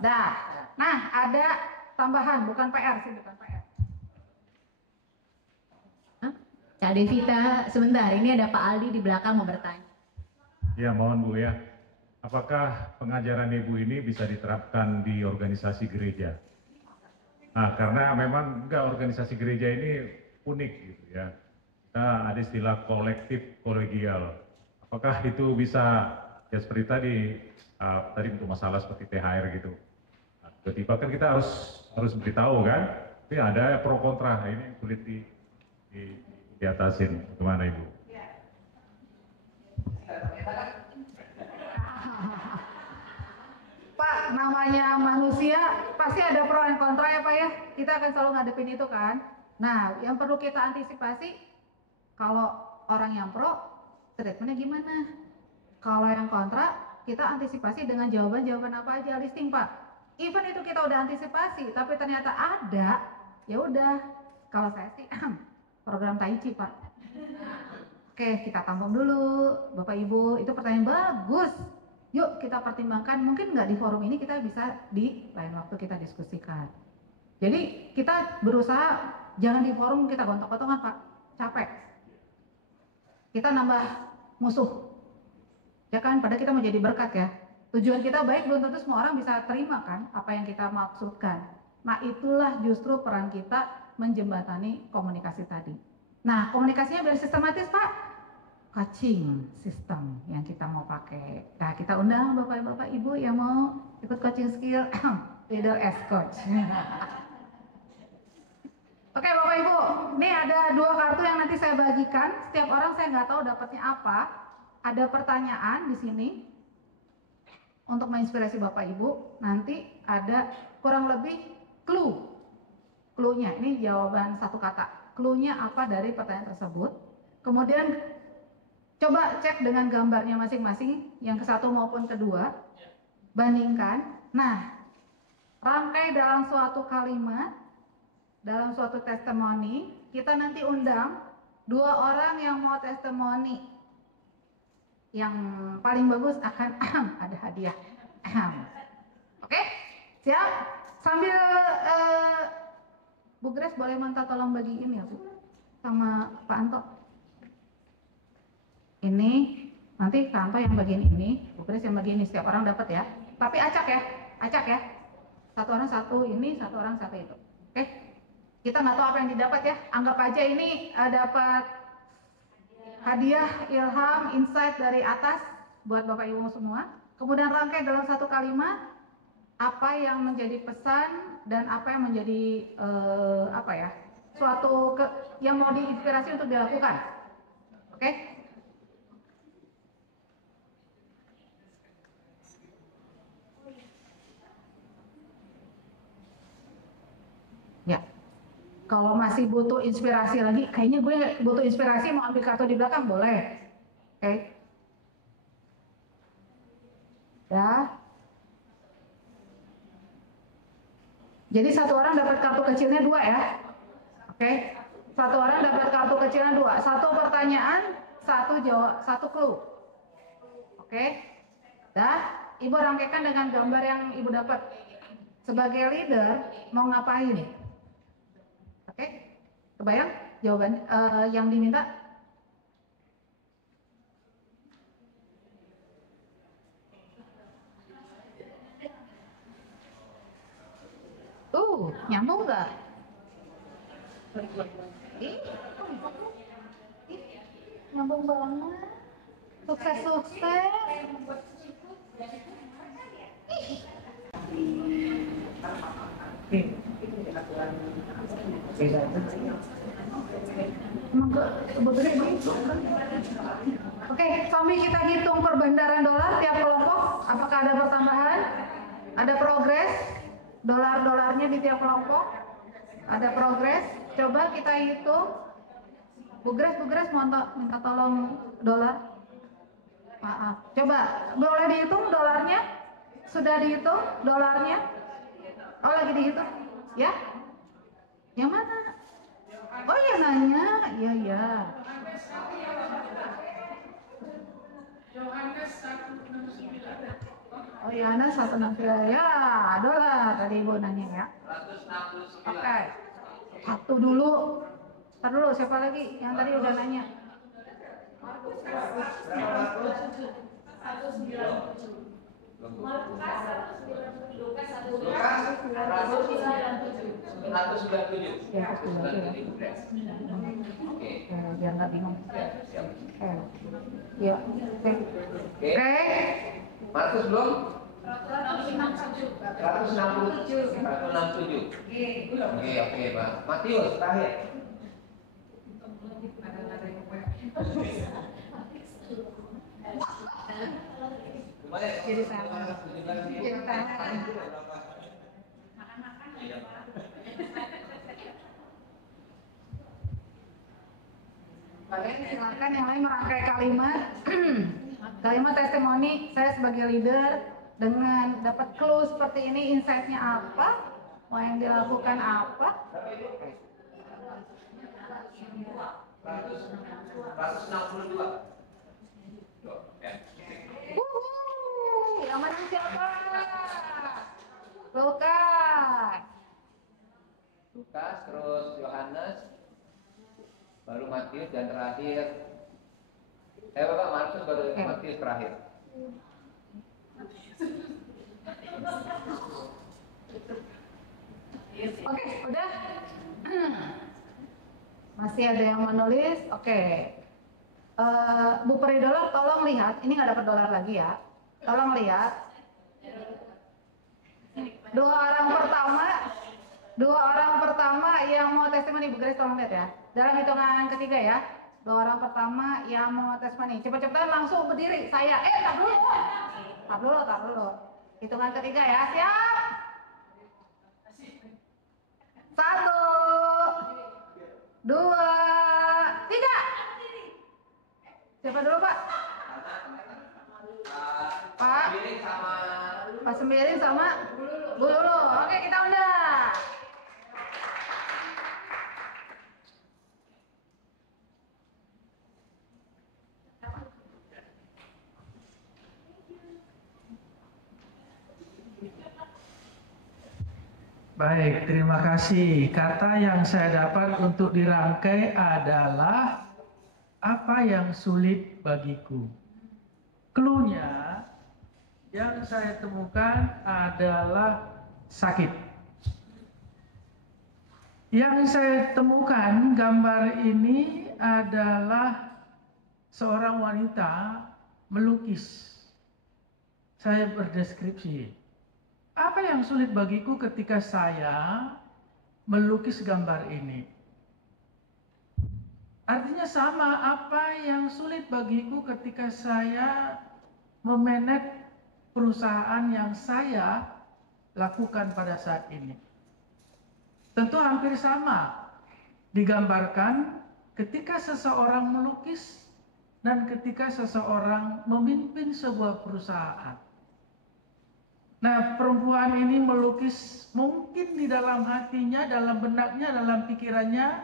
Dah. Nah, ada tambahan, bukan PR sih, bukan PR. Kak Devita, sebentar, ini ada Pak Aldi di belakang mau bertanya. Ya, mohon Bu ya. Apakah pengajaran Ibu ini bisa diterapkan di organisasi gereja? Nah, karena memang organisasi gereja ini unik gitu ya. Kita ada istilah kolektif kolegial. Apakah itu bisa ya seperti tadi untuk masalah seperti THR gitu. Nah, tiba-tiba kan kita harus beritahu kan. Tapi ada pro kontra. Nah, ini sulit diatasin. Bagaimana Ibu? Pak, namanya manusia pasti ada pro dan kontra ya Pak ya. Kita akan selalu ngadepin itu kan. Nah, yang perlu kita antisipasi, kalau orang yang pro, treatmentnya gimana? Kalau yang kontra, kita antisipasi dengan jawaban-jawaban apa aja, listing Pak. Even itu kita udah antisipasi, tapi ternyata ada, ya udah. Kalau saya sih program Tai Chi Pak. Oke, kita tampung dulu, Bapak Ibu. Itu pertanyaan bagus. Yuk kita pertimbangkan, mungkin nggak di forum ini, kita bisa di lain waktu kita diskusikan. Jadi kita berusaha jangan di forum kita gontok-gontokan Pak, capek. Kita nambah musuh, ya kan? Padahal kita mau jadi berkat ya. Tujuan kita baik, belum tentu semua orang bisa terima kan apa yang kita maksudkan. Nah itulah justru peran kita menjembatani komunikasi tadi. Nah komunikasinya biar sistematis Pak. Coaching system yang kita mau pakai. Nah, kita undang Bapak Ibu yang mau ikut coaching skill leader as coach. Oke Bapak Ibu, ini ada 2 kartu yang nanti saya bagikan. Setiap orang saya nggak tahu dapatnya apa. Ada pertanyaan di sini untuk menginspirasi Bapak Ibu. Nanti ada kurang lebih clue. Clue-nya ini jawaban satu kata. Clue-nya apa dari pertanyaan tersebut. Kemudian coba cek dengan gambarnya masing-masing, yang ke satu maupun kedua, bandingkan. Nah, rangkai dalam suatu kalimat, dalam suatu testimoni, kita nanti undang 2 orang yang mau testimoni. Yang paling bagus akan ada hadiah. Oke? Siap? Sambil Bu Grace boleh minta tolong bagiin ya Bu sama Pak Anto. Ini nanti Pak Anto yang bagiin ini, Bu Grace yang bagiin ini, setiap orang dapat ya. Tapi acak ya. Satu orang satu ini, satu orang satu itu. Oke? Kita nggak tahu apa yang didapat ya. Anggap aja ini dapat hadiah ilham, insight dari atas buat Bapak Ibu semua. Kemudian rangkai dalam satu kalimat apa yang menjadi pesan dan apa yang menjadi suatu yang mau diinspirasi untuk dilakukan. Oke? Ya. Kalau masih butuh inspirasi lagi, kayaknya gue butuh inspirasi, mau ambil kartu di belakang, boleh. Oke. Ya. Jadi satu orang dapat kartu kecilnya 2 ya. Oke. Satu orang dapat kartu kecilnya 2. Satu pertanyaan, satu jawab, satu clue. Oke. Dah, Ibu rangkaikan dengan gambar yang Ibu dapat. Sebagai leader, mau ngapain? Oke, kebayang jawaban yang diminta? Nyambung nggak? Nyambung banget. Sukses. Oke, sambil kita hitung perbendaharaan dolar tiap kelompok, apakah ada pertambahan? Ada progres? Dolar-dolarnya di tiap kelompok? Ada progres? Coba kita hitung. Bu Grace minta tolong dolar. Maaf. Coba boleh dihitung dolarnya? Sudah dihitung dolarnya? Oh, lagi dihitung? Ya? Yang mana? Oh ya, nanya? Iya. Oh ya, Yohanes 169. Ya, dolar tadi Ibu nanya ya. Oke. Satu dulu. Ntar dulu, siapa lagi yang tadi udah nanya? 197. Ya, biar nggak bingung. Ya, oke. Markus belum? 167. Oke, Pak. Matius terakhir. Jadi sama. Kalian silakan yang lain merangkai kalimat. Kalimat testimoni saya sebagai leader dengan dapat clue seperti ini, insight-nya apa, mau yang dilakukan apa. 162. Yang menang siapa? Lukas, terus Yohanes, baru Matius, dan terakhir Bapak Markus, baru Matius terakhir. Oke, udah. Masih ada yang menulis? Oke. Bu Peri Dolar, tolong lihat. Ini nggak dapat dolar lagi ya. Tolong lihat. Dua orang pertama yang mau testimoni, Bu Grace tolong lihat ya. Dalam hitungan ketiga ya. 2 orang pertama yang mau testimoni. Cepet-cepetan langsung berdiri. Saya, tar dulu. Hitungan ketiga ya. Siap? 1, 2, 3. Siapa dulu, Pak? Pak Sembiring sama Bu Lulu. Oke, kita undang. Baik, terima kasih. Kata yang saya dapat untuk dirangkai adalah apa yang sulit bagiku. Cluenya yang saya temukan adalah sakit. Yang saya temukan gambar ini adalah seorang wanita melukis. Saya berdeskripsi. Apa yang sulit bagiku ketika saya melukis gambar ini? Artinya sama apa yang sulit bagiku ketika saya memanage perusahaan yang saya lakukan pada saat ini. Tentu hampir sama digambarkan ketika seseorang melukis dan ketika seseorang memimpin sebuah perusahaan. Nah, perempuan ini melukis mungkin di dalam hatinya, dalam benaknya, dalam pikirannya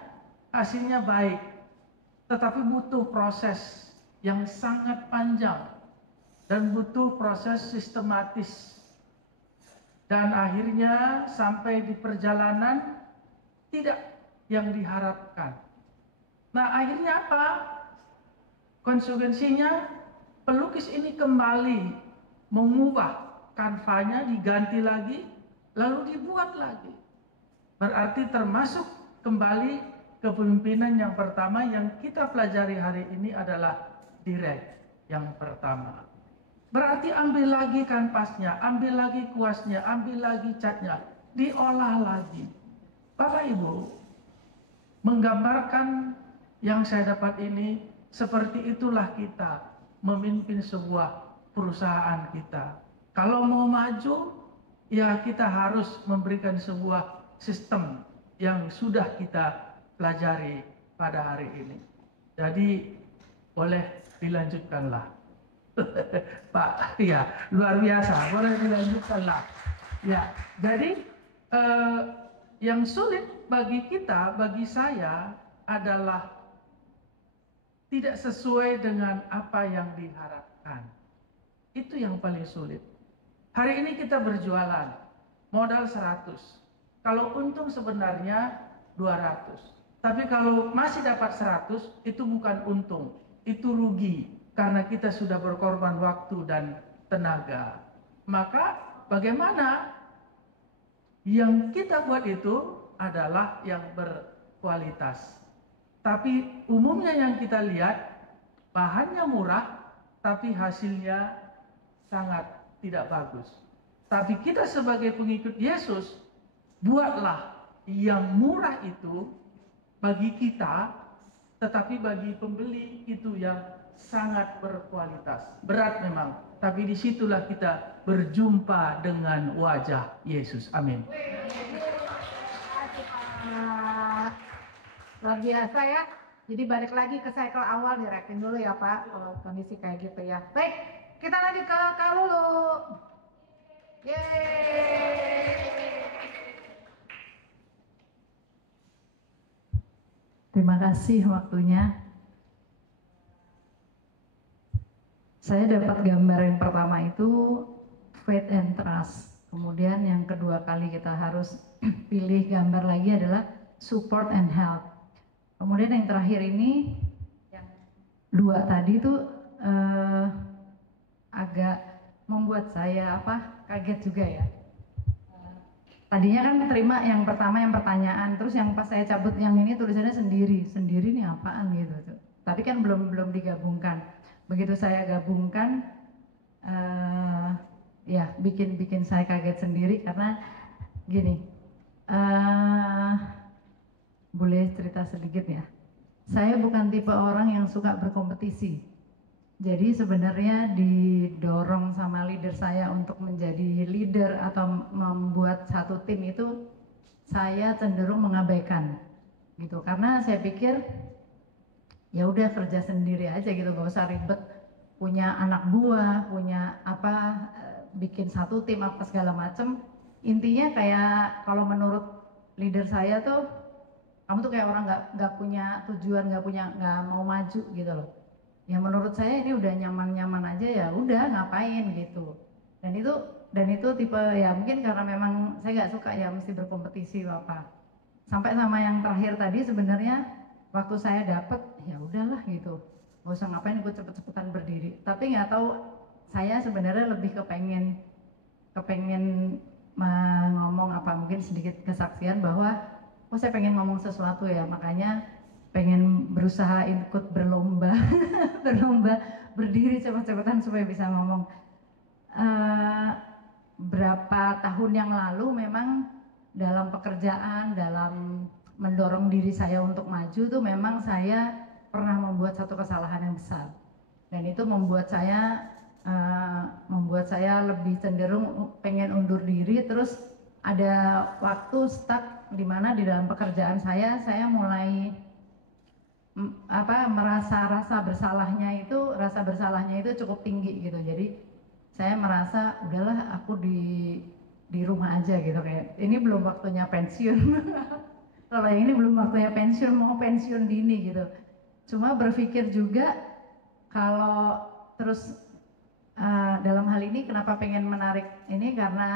hasilnya baik. Tetapi butuh proses yang sangat panjang dan butuh proses sistematis. Dan akhirnya sampai di perjalanan tidak yang diharapkan. Nah, akhirnya apa? Konsekuensinya pelukis ini kembali mengubah kanvanya, diganti lagi, lalu dibuat lagi. Berarti termasuk kembali kepemimpinan yang pertama yang kita pelajari hari ini adalah direct yang pertama. Berarti ambil lagi kanvasnya, ambil lagi kuasnya, ambil lagi catnya, diolah lagi. Bapak Ibu, menggambarkan yang saya dapat ini, seperti itulah kita memimpin sebuah perusahaan kita. Kalau mau maju, ya kita harus memberikan sebuah sistem yang sudah kita pelajari pada hari ini. Jadi boleh dilanjutkanlah. Pak, ya luar biasa, boleh dilanjutkanlah. Ya, jadi yang sulit bagi kita, bagi saya adalah tidak sesuai dengan apa yang diharapkan. Itu yang paling sulit. Hari ini kita berjualan, modal 100. Kalau untung sebenarnya 200. Tapi kalau masih dapat 100, itu bukan untung, itu rugi. Karena kita sudah berkorban waktu dan tenaga. Maka bagaimana yang kita buat itu adalah yang berkualitas. Tapi umumnya yang kita lihat, bahannya murah, tapi hasilnya sangat tidak bagus. Tapi kita sebagai pengikut Yesus, buatlah yang murah itu bagi kita, tetapi bagi pembeli itu yang sangat berkualitas. Berat memang, tapi disitulah kita berjumpa dengan wajah Yesus. Amin. Luar biasa ya. Jadi balik lagi ke cycle awal, direkin dulu ya Pak, kalau kondisi kayak gitu ya. Baik, kita lanjut ke Kak Lulu. Yeay. Terima kasih waktunya. Saya dapat gambar yang pertama itu faith and trust. Kemudian yang kedua kali kita harus pilih gambar lagi adalah support and help. Kemudian yang terakhir ini, yang dua tadi itu agak membuat saya kaget juga ya. Tadinya kan terima yang pertama yang pertanyaan, terus yang pas saya cabut yang ini tulisannya sendiri nih apaan gitu. Tapi kan belum digabungkan. Begitu saya gabungkan, ya bikin saya kaget sendiri karena gini. Boleh cerita sedikit ya. Saya bukan tipe orang yang suka berkompetisi. Jadi sebenarnya didorong sama leader saya untuk menjadi leader atau membuat satu tim itu saya cenderung mengabaikan gitu. Karena saya pikir ya udah kerja sendiri aja gitu, gak usah ribet punya anak buah, punya bikin satu tim apa segala macem. Intinya kayak kalau menurut leader saya tuh kamu tuh kayak orang nggak punya tujuan, nggak mau maju gitu loh. Ya menurut saya ini udah nyaman-nyaman aja, ya udah ngapain gitu. Dan itu dan itu tipe ya mungkin karena memang saya nggak suka ya mesti berkompetisi apa. Sampai sama yang terakhir tadi sebenarnya waktu saya dapet ya udahlah gitu, nggak usah ngapain ikut cepet-cepetan berdiri. Tapi nggak tahu saya sebenarnya lebih kepengen ngomong apa mungkin sedikit kesaksian bahwa saya pengen ngomong sesuatu ya, makanya pengen berusaha ikut berlomba berlomba berdiri cepet-cepetan supaya bisa ngomong. Berapa tahun yang lalu memang dalam pekerjaan, dalam mendorong diri saya untuk maju tuh memang saya pernah membuat satu kesalahan yang besar, dan itu membuat saya lebih cenderung pengen undur diri. Terus ada waktu stuck di mana di dalam pekerjaan saya mulai merasa rasa bersalahnya itu cukup tinggi gitu. Jadi saya merasa udahlah aku di rumah aja gitu, kayak ini belum waktunya pensiun. Kalau yang ini belum waktunya pensiun, mau pensiun dini gitu. Cuma berpikir juga kalau terus dalam hal ini kenapa pengen menarik ini, karena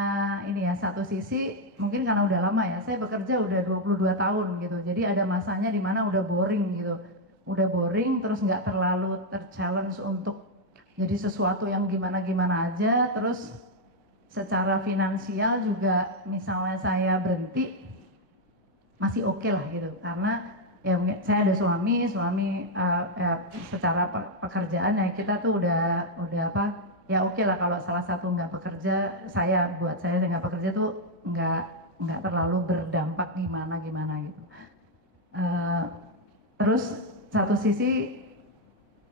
ini ya satu sisi mungkin karena udah lama ya, saya bekerja udah 22 tahun gitu. Jadi ada masanya di mana udah boring gitu. Udah boring terus nggak terlalu ter-challenge untuk jadi sesuatu yang gimana-gimana aja. Terus secara finansial juga misalnya saya berhenti masih oke lah gitu, karena ya saya ada suami secara pekerjaan ya kita tuh udah ya oke lah kalau salah satu nggak bekerja, buat saya nggak bekerja tuh nggak terlalu berdampak gimana gitu. Terus satu sisi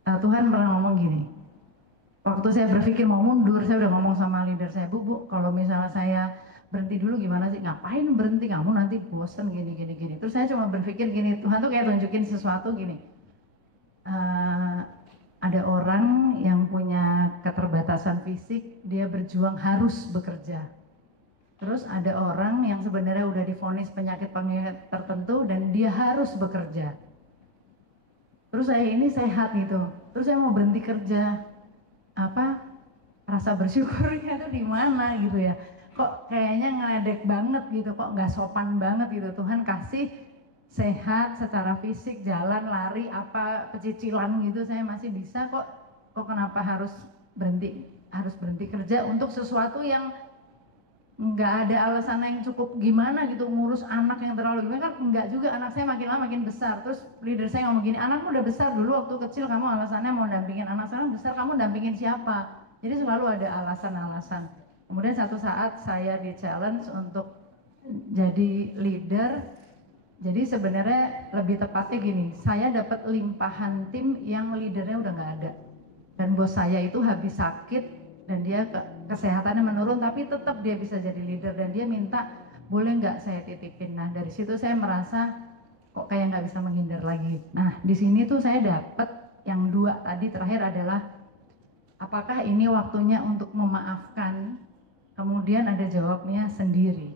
Tuhan pernah ngomong gini, waktu saya berpikir mau mundur, saya udah ngomong sama leader saya, Bu, kalau misalnya saya berhenti dulu gimana sih? Ngapain berhenti, kamu nanti bosen gini. Terus saya cuma berpikir gini, Tuhan tuh kayak tunjukin sesuatu gini, ada orang yang punya keterbatasan fisik, dia berjuang harus bekerja. Terus ada orang yang sebenarnya udah divonis penyakit tertentu dan dia harus bekerja. Terus saya ini sehat gitu, terus saya mau berhenti kerja, rasa bersyukurnya tuh di mana gitu ya? Kok kayaknya ngeledek banget gitu, kok nggak sopan banget gitu. Tuhan kasih sehat secara fisik, jalan, lari, pecicilan gitu saya masih bisa, kok kenapa harus berhenti kerja untuk sesuatu yang nggak ada alasan yang cukup gimana gitu, ngurus anak yang terlalu gimana kan nggak juga. Anak saya makin lama makin besar. Terus leader saya ngomong gini, anakmu udah besar, dulu waktu kecil kamu alasannya mau dampingin anak, sekarang besar kamu dampingin siapa? Jadi selalu ada alasan-alasan. Kemudian satu saat saya di challenge untuk jadi leader. Jadi sebenarnya lebih tepatnya gini, saya dapat limpahan tim yang leadernya udah nggak ada, dan bos saya itu habis sakit dan dia kesehatannya menurun, tapi tetap dia bisa jadi leader dan dia minta boleh nggak saya titipin. Nah dari situ saya merasa kok kayak nggak bisa menghindar lagi. Nah di sini tuh saya dapat yang dua tadi terakhir adalah apakah ini waktunya untuk memaafkan. Kemudian ada jawabnya sendiri.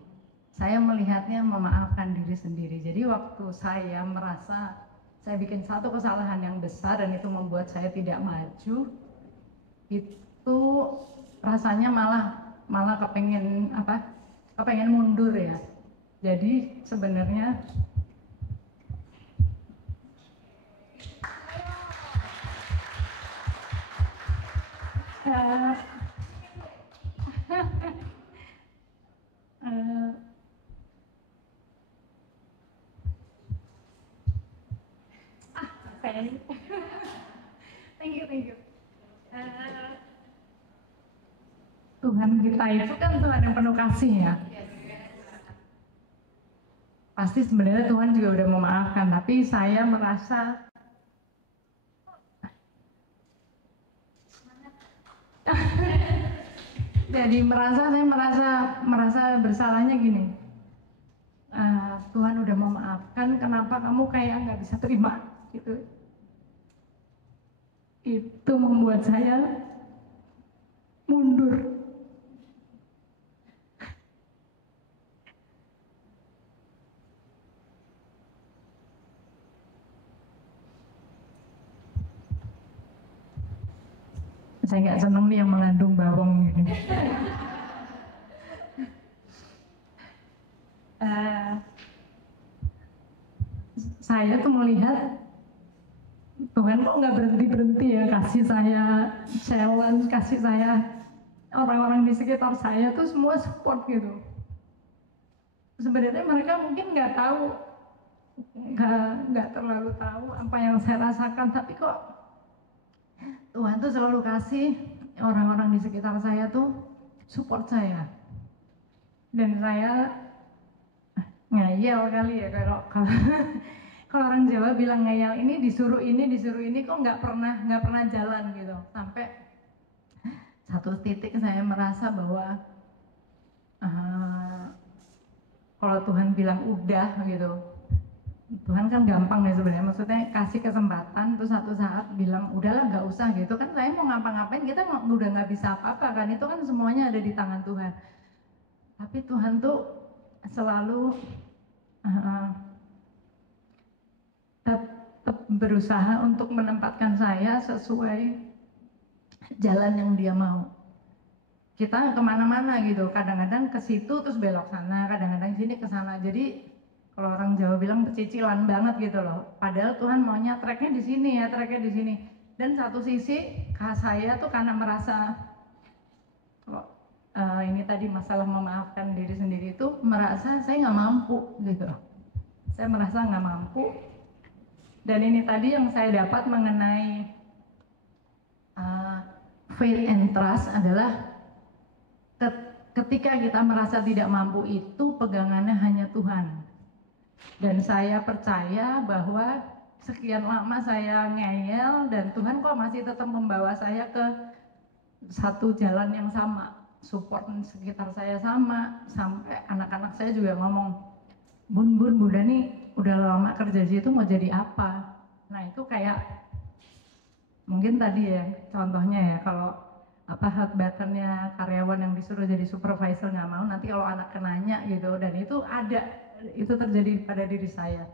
Saya melihatnya memaafkan diri sendiri. Jadi waktu saya merasa saya bikin satu kesalahan yang besar dan itu membuat saya tidak maju, itu rasanya malah kepengen mundur ya. Jadi sebenarnya thank you. Tuhan kita itu kan Tuhan yang penuh kasih ya. Pasti sebenarnya Tuhan juga udah memaafkan, tapi saya merasa jadi saya merasa bersalahnya gini. Tuhan udah memaafkan, kenapa kamu kayak nggak bisa terima gitu. Itu membuat saya mundur. Saya nggak seneng nih yang mengandung bawang gitu. Saya tuh melihat Tuhan kok nggak berhenti ya kasih saya challenge, kasih saya orang-orang di sekitar saya tuh semua support gitu. Sebenarnya mereka mungkin nggak tahu, nggak terlalu tahu apa yang saya rasakan, tapi kok Tuhan tuh selalu kasih orang-orang di sekitar saya tuh support saya. Dan saya ngeyel kali ya kalau kalau orang Jawa bilang ngeyel, ini disuruh ini kok nggak pernah jalan gitu. Sampai satu titik saya merasa bahwa kalau Tuhan bilang udah gitu, Tuhan kan gampang ya sebenarnya, maksudnya kasih kesempatan terus satu saat bilang udahlah nggak usah gitu kan. Saya mau ngapa-ngapain kita udah nggak bisa apa-apa kan, itu kan semuanya ada di tangan Tuhan. Tapi Tuhan tuh selalu tetap berusaha untuk menempatkan saya sesuai jalan yang Dia mau. Kita kemana-mana gitu, kadang-kadang ke situ terus belok sana, kadang-kadang sini ke sana. Jadi kalau orang Jawa bilang pecicilan banget gitu loh. Padahal Tuhan maunya tracknya di sini ya, tracknya di sini. Dan satu sisi saya tuh karena merasa ini tadi masalah memaafkan diri sendiri itu, merasa saya nggak mampu gitu. Saya merasa nggak mampu. Dan ini tadi yang saya dapat mengenai faith and trust adalah ketika kita merasa tidak mampu itu pegangannya hanya Tuhan. Dan saya percaya bahwa sekian lama saya ngeyel dan Tuhan kok masih tetap membawa saya ke satu jalan yang sama, support sekitar saya sama, sampai anak-anak saya juga ngomong, Bunda nih udah lama kerja di situ mau jadi apa? Nah itu kayak mungkin tadi ya contohnya ya, kalau hot buttonnya karyawan yang disuruh jadi supervisor nggak mau, nanti kalau anak kenanya gitu, dan itu ada, itu terjadi pada diri saya.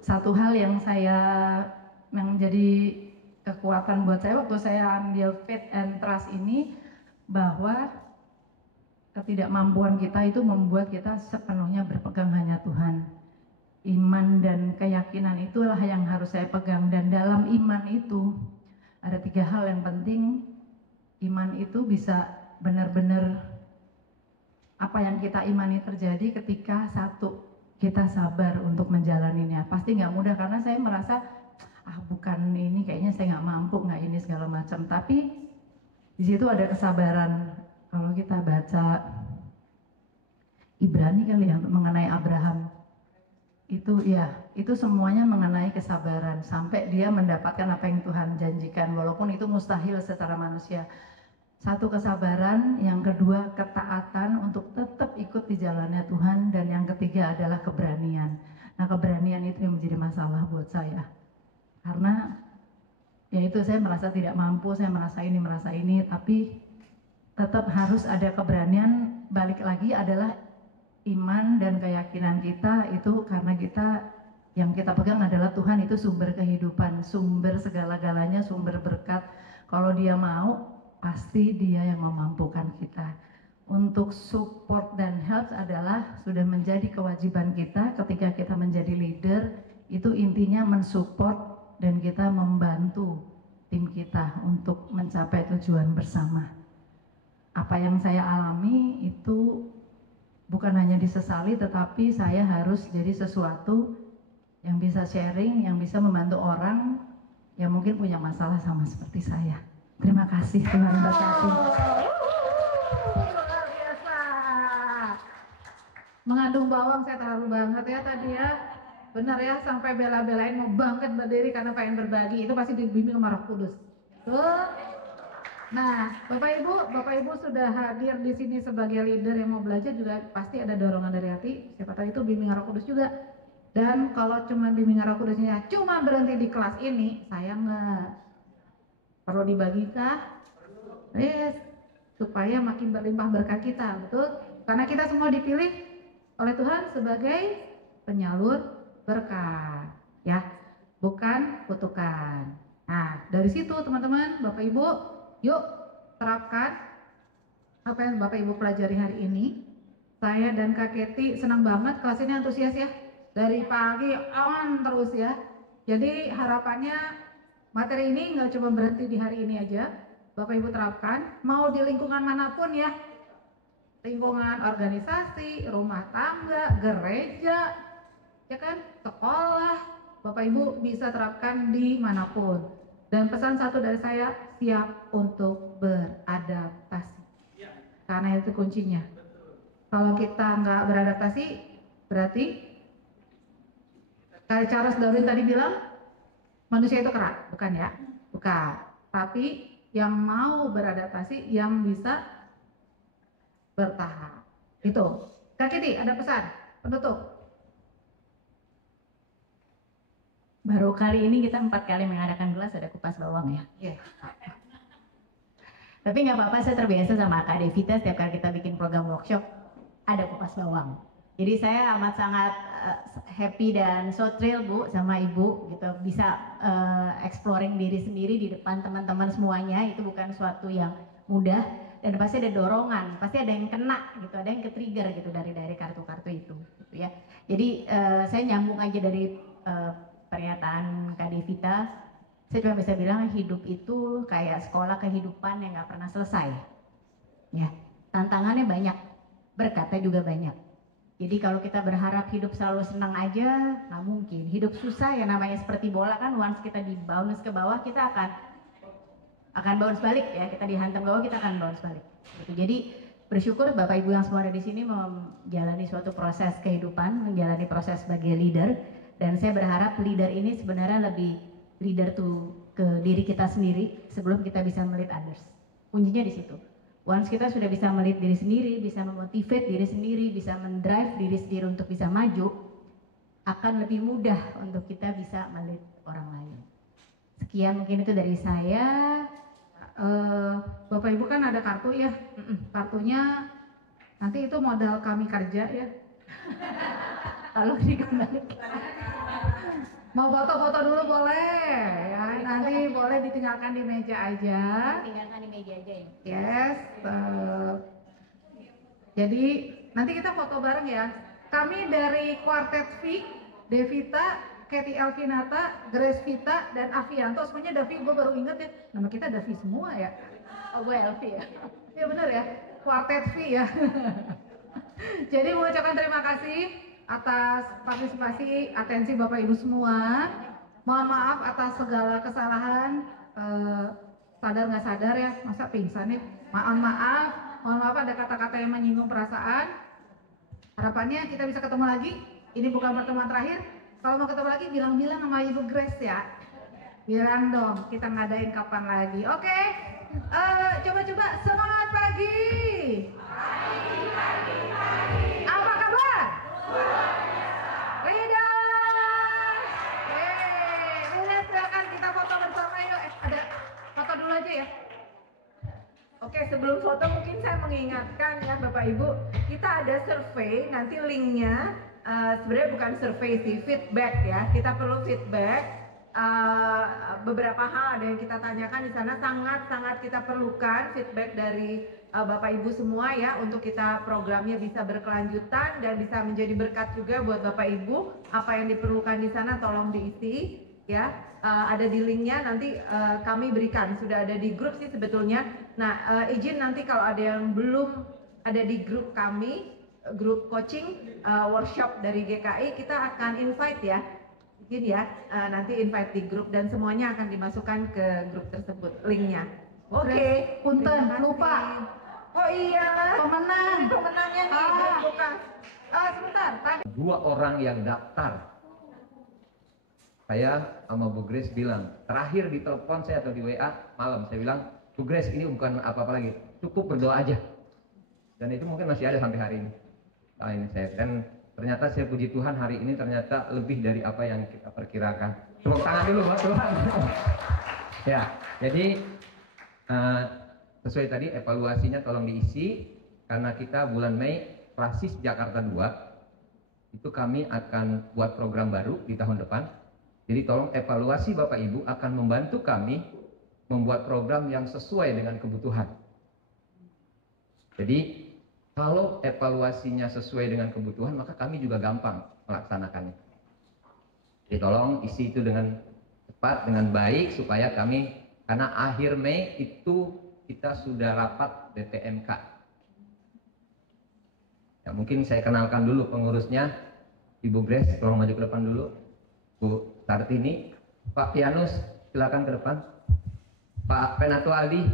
Satu hal yang jadi kekuatan buat saya waktu saya ambil faith and trust ini, bahwa ketidakmampuan kita itu membuat kita sepenuhnya berpegang hanya Tuhan. Iman dan keyakinan itulah yang harus saya pegang, dan dalam iman itu ada 3 hal yang penting. Iman itu bisa benar-benar apa yang kita imani terjadi ketika satu, kita sabar untuk menjalaninya. Pasti nggak mudah karena saya merasa bukan ini, kayaknya saya nggak mampu, nggak ini segala macam. Tapi di situ ada kesabaran. Kalau kita baca Ibrani kali ya mengenai Abraham, itu ya, itu semuanya mengenai kesabaran sampai dia mendapatkan apa yang Tuhan janjikan, walaupun itu mustahil secara manusia. Satu, kesabaran, yang kedua ketaatan untuk tetap ikut di jalannya Tuhan, dan yang ketiga adalah keberanian. Nah keberanian itu yang menjadi masalah buat saya, karena ya itu saya merasa tidak mampu, saya merasa ini, tapi tetap harus ada keberanian. Balik lagi adalah iman dan keyakinan kita itu, karena yang kita pegang adalah Tuhan. Itu sumber kehidupan, sumber segala-galanya, sumber berkat. Kalau Dia mau, pasti Dia yang memampukan kita. Untuk support dan help adalah sudah menjadi kewajiban kita ketika kita menjadi leader. Itu intinya mensupport dan kita membantu tim kita untuk mencapai tujuan bersama. Apa yang saya alami itu bukan hanya disesali, tetapi saya harus jadi sesuatu yang bisa sharing, yang bisa membantu orang yang mungkin punya masalah sama seperti saya. Terima kasih, Tuhan berkati. Luar biasa. Mengandung bawang saya terlalu banget ya tadi ya. Benar ya, sampai bela-belain mau banget berdiri karena pengen berbagi. Itu pasti dibimbing sama Roh Kudus. Tuh. Nah, Bapak Ibu sudah hadir di sini sebagai leader yang mau belajar, juga pasti ada dorongan dari hati. Siapa tahu itu bimbingan Roh Kudus juga. Dan kalau cuma bimbingan Roh Kudusnya cuma berhenti di kelas ini, sayang nggak? Perlu dibagikah? Yes, supaya makin berlimpah berkat kita, betul? Karena kita semua dipilih oleh Tuhan sebagai penyalur berkat, ya, bukan kutukan. Nah, dari situ teman-teman, Bapak Ibu, yuk terapkan apa yang Bapak Ibu pelajari hari ini. Saya dan Kak Keti senang banget kelas ini antusias ya. Dari pagi on terus ya. Jadi harapannya materi ini nggak cuma berhenti di hari ini aja. Bapak Ibu terapkan, mau di lingkungan manapun ya. Lingkungan organisasi, rumah tangga, gereja, ya kan, sekolah, Bapak Ibu bisa terapkan di manapun. Dan pesan satu dari saya, siap untuk beradaptasi. Karena itu kuncinya. Kalau kita nggak beradaptasi, berarti kayak Charles Darwin tadi bilang, manusia itu kerak, bukan ya? Bukan. Tapi yang mau beradaptasi, yang bisa bertahan. Itu. Kak Kiti, ada pesan penutup. Baru kali ini kita 4 kali mengadakan kelas ada kupas bawang ya. Yeah. Tapi nggak apa-apa, saya terbiasa sama Kak Devita setiap kali kita bikin program workshop ada kupas bawang. Jadi saya amat sangat happy dan so thrill Bu sama Ibu gitu bisa exploring diri sendiri di depan teman-teman semuanya. Itu bukan suatu yang mudah dan pasti ada dorongan, pasti ada yang kena gitu, ada yang ke-trigger gitu dari kartu-kartu itu gitu ya. Jadi saya nyambung aja dari pernyataan Kak Devita. Saya cuma bisa bilang hidup itu kayak sekolah kehidupan yang nggak pernah selesai. Ya, tantangannya banyak, berkatnya juga banyak. Jadi kalau kita berharap hidup selalu senang aja, nggak mungkin. Hidup susah ya namanya seperti bola kan, once kita di bounce ke bawah kita akan bounce balik ya. Kita dihantam ke bawah kita akan bounce balik. Gitu. Jadi bersyukur Bapak Ibu yang semua ada di sini menjalani suatu proses kehidupan, menjalani proses sebagai leader. Dan saya berharap leader ini sebenarnya lebih leader tuh ke diri kita sendiri sebelum kita bisa melead others. Kuncinya di situ. Once kita sudah bisa melead diri sendiri, bisa memotivate diri sendiri, bisa mendrive diri sendiri untuk bisa maju, akan lebih mudah untuk kita bisa melead orang lain. Sekian mungkin itu dari saya. Bapak Ibu kan ada kartu ya, kartunya nanti itu modal kami kerja ya. Kalau dikembalikan. Mau foto-foto dulu boleh ya, nanti boleh ditinggalkan di meja aja. Tinggalkan di meja aja ya. Yes. Jadi nanti kita foto bareng ya. Kami dari Quartet V, Devita, Keti Elvinata, Grace Vita, dan Avianto. Semuanya Davi, gue baru inget ya. Nama kita Davi semua ya. Oh, gue Elvi ya. Iya benar ya, Quartet V ya. Jadi mengucapkan terima kasih atas partisipasi, atensi Bapak Ibu semua. Mohon maaf atas segala kesalahan, sadar nggak sadar ya, masa pingsan ya. Mohon maaf ada kata-kata yang menyinggung perasaan. Harapannya kita bisa ketemu lagi. Ini bukan pertemuan terakhir. Kalau mau ketemu lagi bilang-bilang sama Ibu Grace ya. Bilang dong, kita ngadain kapan lagi. Oke, coba-coba semangat pagi. Apa kabar? Leader, silakan kita foto bersama yuk. Ada foto dulu aja ya. Oke, sebelum foto mungkin saya mengingatkan ya Bapak Ibu, kita ada survei, nanti linknya sebenarnya bukan survei sih, feedback ya. Kita perlu feedback. Beberapa hal ada yang kita tanyakan di sana, sangat kita perlukan feedback dari Bapak Ibu semua ya untuk kita programnya bisa berkelanjutan dan bisa menjadi berkat juga buat Bapak Ibu. Apa yang diperlukan di sana tolong diisi ya. Ada di linknya nanti kami berikan, sudah ada di grup sih sebetulnya. Nah izin nanti kalau ada yang belum ada di grup kami, grup coaching workshop dari GKI, kita akan invite ya. Izin ya, nanti invite di grup dan semuanya akan dimasukkan ke grup tersebut linknya. Oke, punten lupa. Oh iya, pemenangnya nih, bukan. Sebentar, tadi 2 orang yang daftar. Saya sama Bu Grace bilang, terakhir di telepon saya atau di WA malam, saya bilang, Bu Grace ini bukan apa-apa lagi, cukup berdoa aja. Dan itu mungkin masih ada sampai hari ini. Nah, ini saya, dan ternyata saya puji Tuhan hari ini ternyata lebih dari apa yang kita perkirakan. Tepuk tangan dulu buat Tuhan. Ya, jadi sesuai tadi evaluasinya tolong diisi, karena kita bulan Mei Klasis Jakarta 2 itu kami akan buat program baru di tahun depan. Jadi tolong evaluasi Bapak Ibu akan membantu kami membuat program yang sesuai dengan kebutuhan. Jadi Kalau evaluasinya sesuai dengan kebutuhan, maka kami juga gampang melaksanakannya. Jadi tolong isi itu dengan cepat, dengan baik, supaya kami, karena akhir Mei itu kita sudah rapat BPMK. Ya, mungkin saya kenalkan dulu pengurusnya, Ibu Grace, tolong maju ke depan dulu. Bu Sartini, Pak Pianus, silakan ke depan. Pak Penatua Aldi,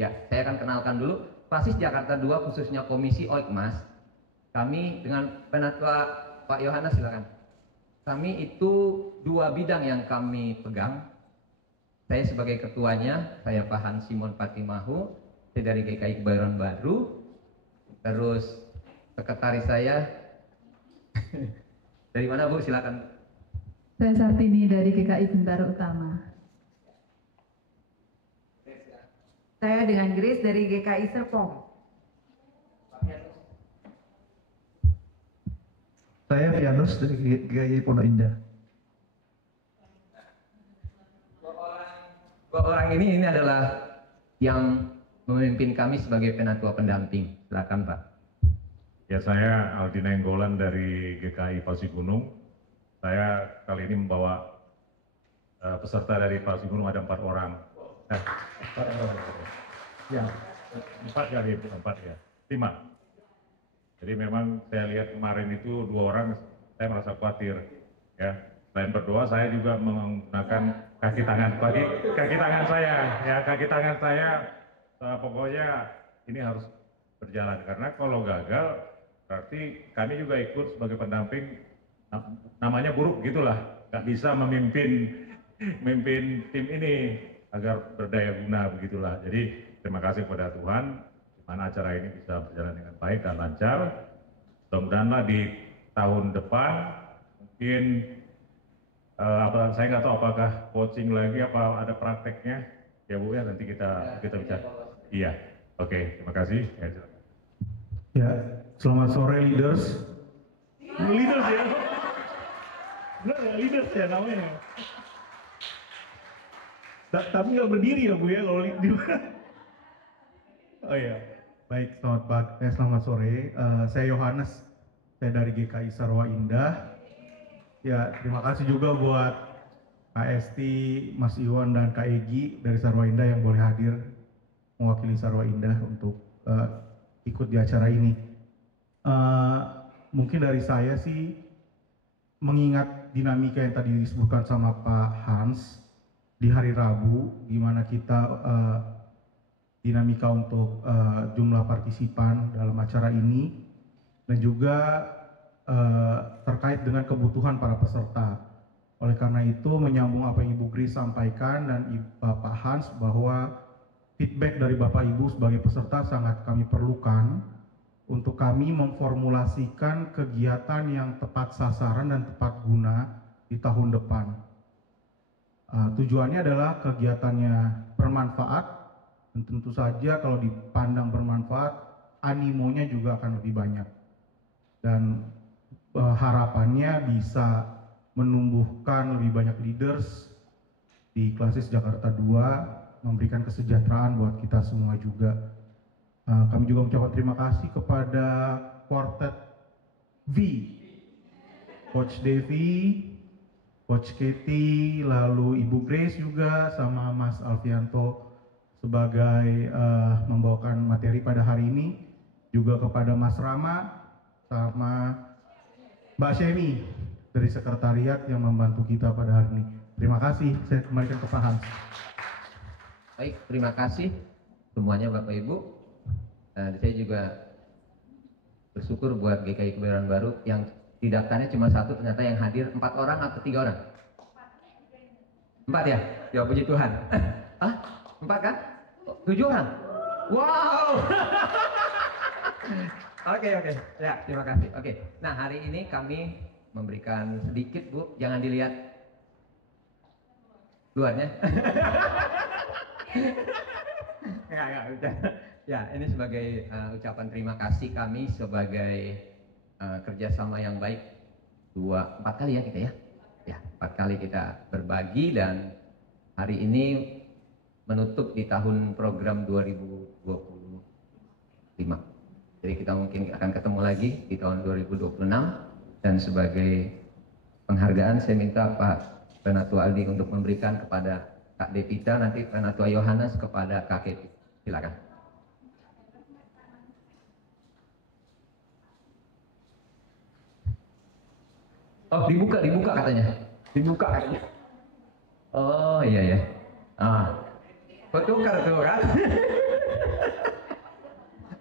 ya saya akan kenalkan dulu. Pasis Jakarta 2 khususnya Komisi Oikmas, kami dengan Penatua Pak Yohanes silakan. Kami itu 2 bidang yang kami pegang. Saya sebagai ketuanya, saya Pak Hans Simon Patimahu, saya dari GKI Kebayoran Baru. Terus sekretaris saya dari mana Bu? Silakan. Saya Sartini dari GKI Bintaro Utama. Saya dengan Grace dari GKI Serpong. Saya Vianus dari GKI Pondok Indah. Dua orang ini adalah yang memimpin kami sebagai penatua pendamping. Silakan Pak. Ya, saya Aldi Nenggolan dari GKI Pasir Gunung. Saya kali ini membawa peserta dari Pasir Gunung, ada 4 orang. Ya, 4 kali, 4 ya, 5. Jadi memang saya lihat kemarin itu 2 orang, saya merasa khawatir. Ya, selain berdoa, saya juga menggunakan kaki tangan saya. Ya, kaki tangan saya. Pokoknya ini harus berjalan, karena kalau gagal, berarti kami juga ikut sebagai pendamping. Namanya buruk gitulah, nggak bisa memimpin tim ini agar berdaya guna begitulah. Jadi terima kasih kepada Tuhan, di mana acara ini bisa berjalan dengan baik dan lancar. Mudah-mudahanlah di tahun depan mungkin saya nggak tahu apakah coaching lagi, apa ada prakteknya ya Bu ya, nanti kita bicara. Iya, oke, terima kasih. Ya, selamat sore leaders. Leaders ya, benar ya, leaders ya namanya. Tapi nggak berdiri ya Bu ya kalau leaders. Oh iya, baik, selamat sore. Saya Yohanes, saya dari GKI Sarwa Indah. Ya, terima kasih juga buat Kak Esti, Mas Iwan dan Kak Egi dari Sarwa Indah yang boleh hadir mewakili Sarwa Indah untuk ikut di acara ini. Mungkin dari saya sih, mengingat dinamika yang tadi disebutkan sama Pak Hans di hari Rabu, di mana kita dinamika untuk jumlah partisipan dalam acara ini, dan juga terkait dengan kebutuhan para peserta. Oleh karena itu, menyambung apa yang Ibu Grace sampaikan dan Pak Hans, bahwa feedback dari Bapak Ibu sebagai peserta sangat kami perlukan untuk kami memformulasikan kegiatan yang tepat sasaran dan tepat guna di tahun depan. Tujuannya adalah kegiatannya bermanfaat, dan tentu saja kalau dipandang bermanfaat, animonya juga akan lebih banyak. Dan harapannya bisa menumbuhkan lebih banyak leaders di Klasis Jakarta 2, memberikan kesejahteraan buat kita semua juga. Kami juga mengucapkan terima kasih kepada Quartet V, Coach Devi, Coach Katie, lalu Ibu Grace juga, sama Mas Alfianto sebagai membawakan materi pada hari ini, juga kepada Mas Rama sama Mbak Shemi dari sekretariat yang membantu kita pada hari ini. Terima kasih, saya kembalikan ke Pak Hans. Baik, terima kasih semuanya Bapak Ibu. Saya juga bersyukur buat GKI Kebayoran Baru yang didaftarnya cuma 1, ternyata yang hadir 4 orang atau 3 orang? 4 ya? Ya puji Tuhan. 4 kan? 7 orang? Wow. Oke. Ya, terima kasih. Oke. Nah, hari ini kami memberikan sedikit Bu, jangan dilihat luarnya. Enggak, udah. Ya, ini sebagai ucapan terima kasih kami sebagai kerjasama yang baik 4 kali ya kita ya. Ya, 4 kali kita berbagi, dan hari ini menutup di tahun program 2025. Jadi kita mungkin akan ketemu lagi di tahun 2026, dan sebagai penghargaan saya minta Pak Penatua Aldi untuk memberikan kepada Kak Devita, nanti Penatua Yohanes kepada Kak Keti. Silakan. Oh, dibuka katanya. Dibuka katanya. Oh iya ya. Bertukar tuh kan.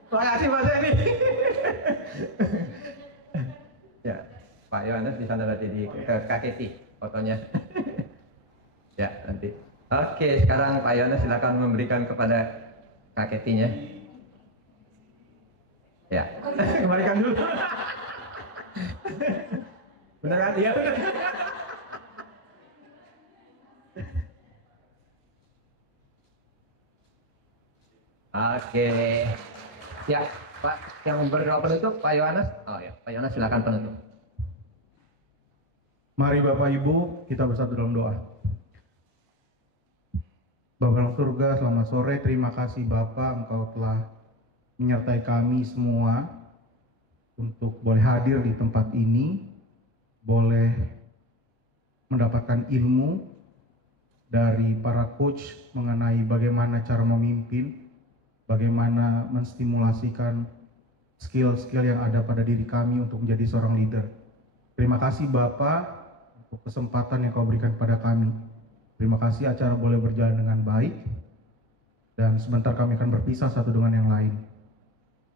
Makasih Mas Edi. Ya, Pak Yohanes di sana nanti di Kak Keti fotonya. Ya, nanti. Oke, sekarang Pak Yohanes silakan memberikan kepada Kak Ketinya. Ya, kembalikan dulu. Beneran ya? Oke. Ya, Pak, yang berdoa penutup Pak Yohanes. Oh ya, Pak Yohanes silakan penutup. Mari Bapak Ibu kita bersatu dalam doa. Bapa dalam surga, selamat sore. Terima kasih Bapak, Engkau telah menyertai kami semua untuk boleh hadir di tempat ini, boleh mendapatkan ilmu dari para coach mengenai bagaimana cara memimpin, bagaimana menstimulasikan skill-skill yang ada pada diri kami untuk menjadi seorang leader. Terima kasih Bapak untuk kesempatan yang Kau berikan kepada kami. Terima kasih acara boleh berjalan dengan baik, dan sebentar kami akan berpisah satu dengan yang lain.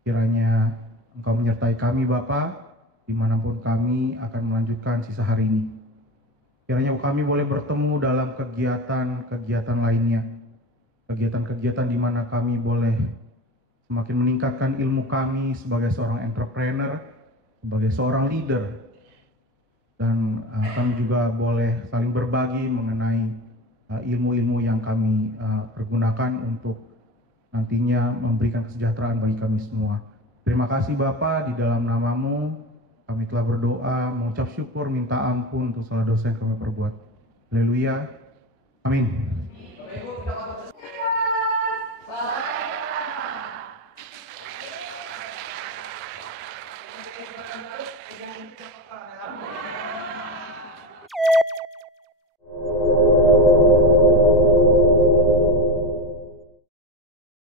Kiranya Engkau menyertai kami Bapak, dimanapun kami akan melanjutkan sisa hari ini. Kiranya kami boleh bertemu dalam kegiatan-kegiatan lainnya, kegiatan-kegiatan di mana kami boleh semakin meningkatkan ilmu kami sebagai seorang entrepreneur, sebagai seorang leader, dan kami juga boleh saling berbagi mengenai ilmu-ilmu yang kami pergunakan untuk nantinya memberikan kesejahteraan bagi kami semua. Terima kasih Bapa, di dalam nama-Mu kami telah berdoa, mengucap syukur, minta ampun untuk segala dosa yang kami perbuat. Haleluya. Amin.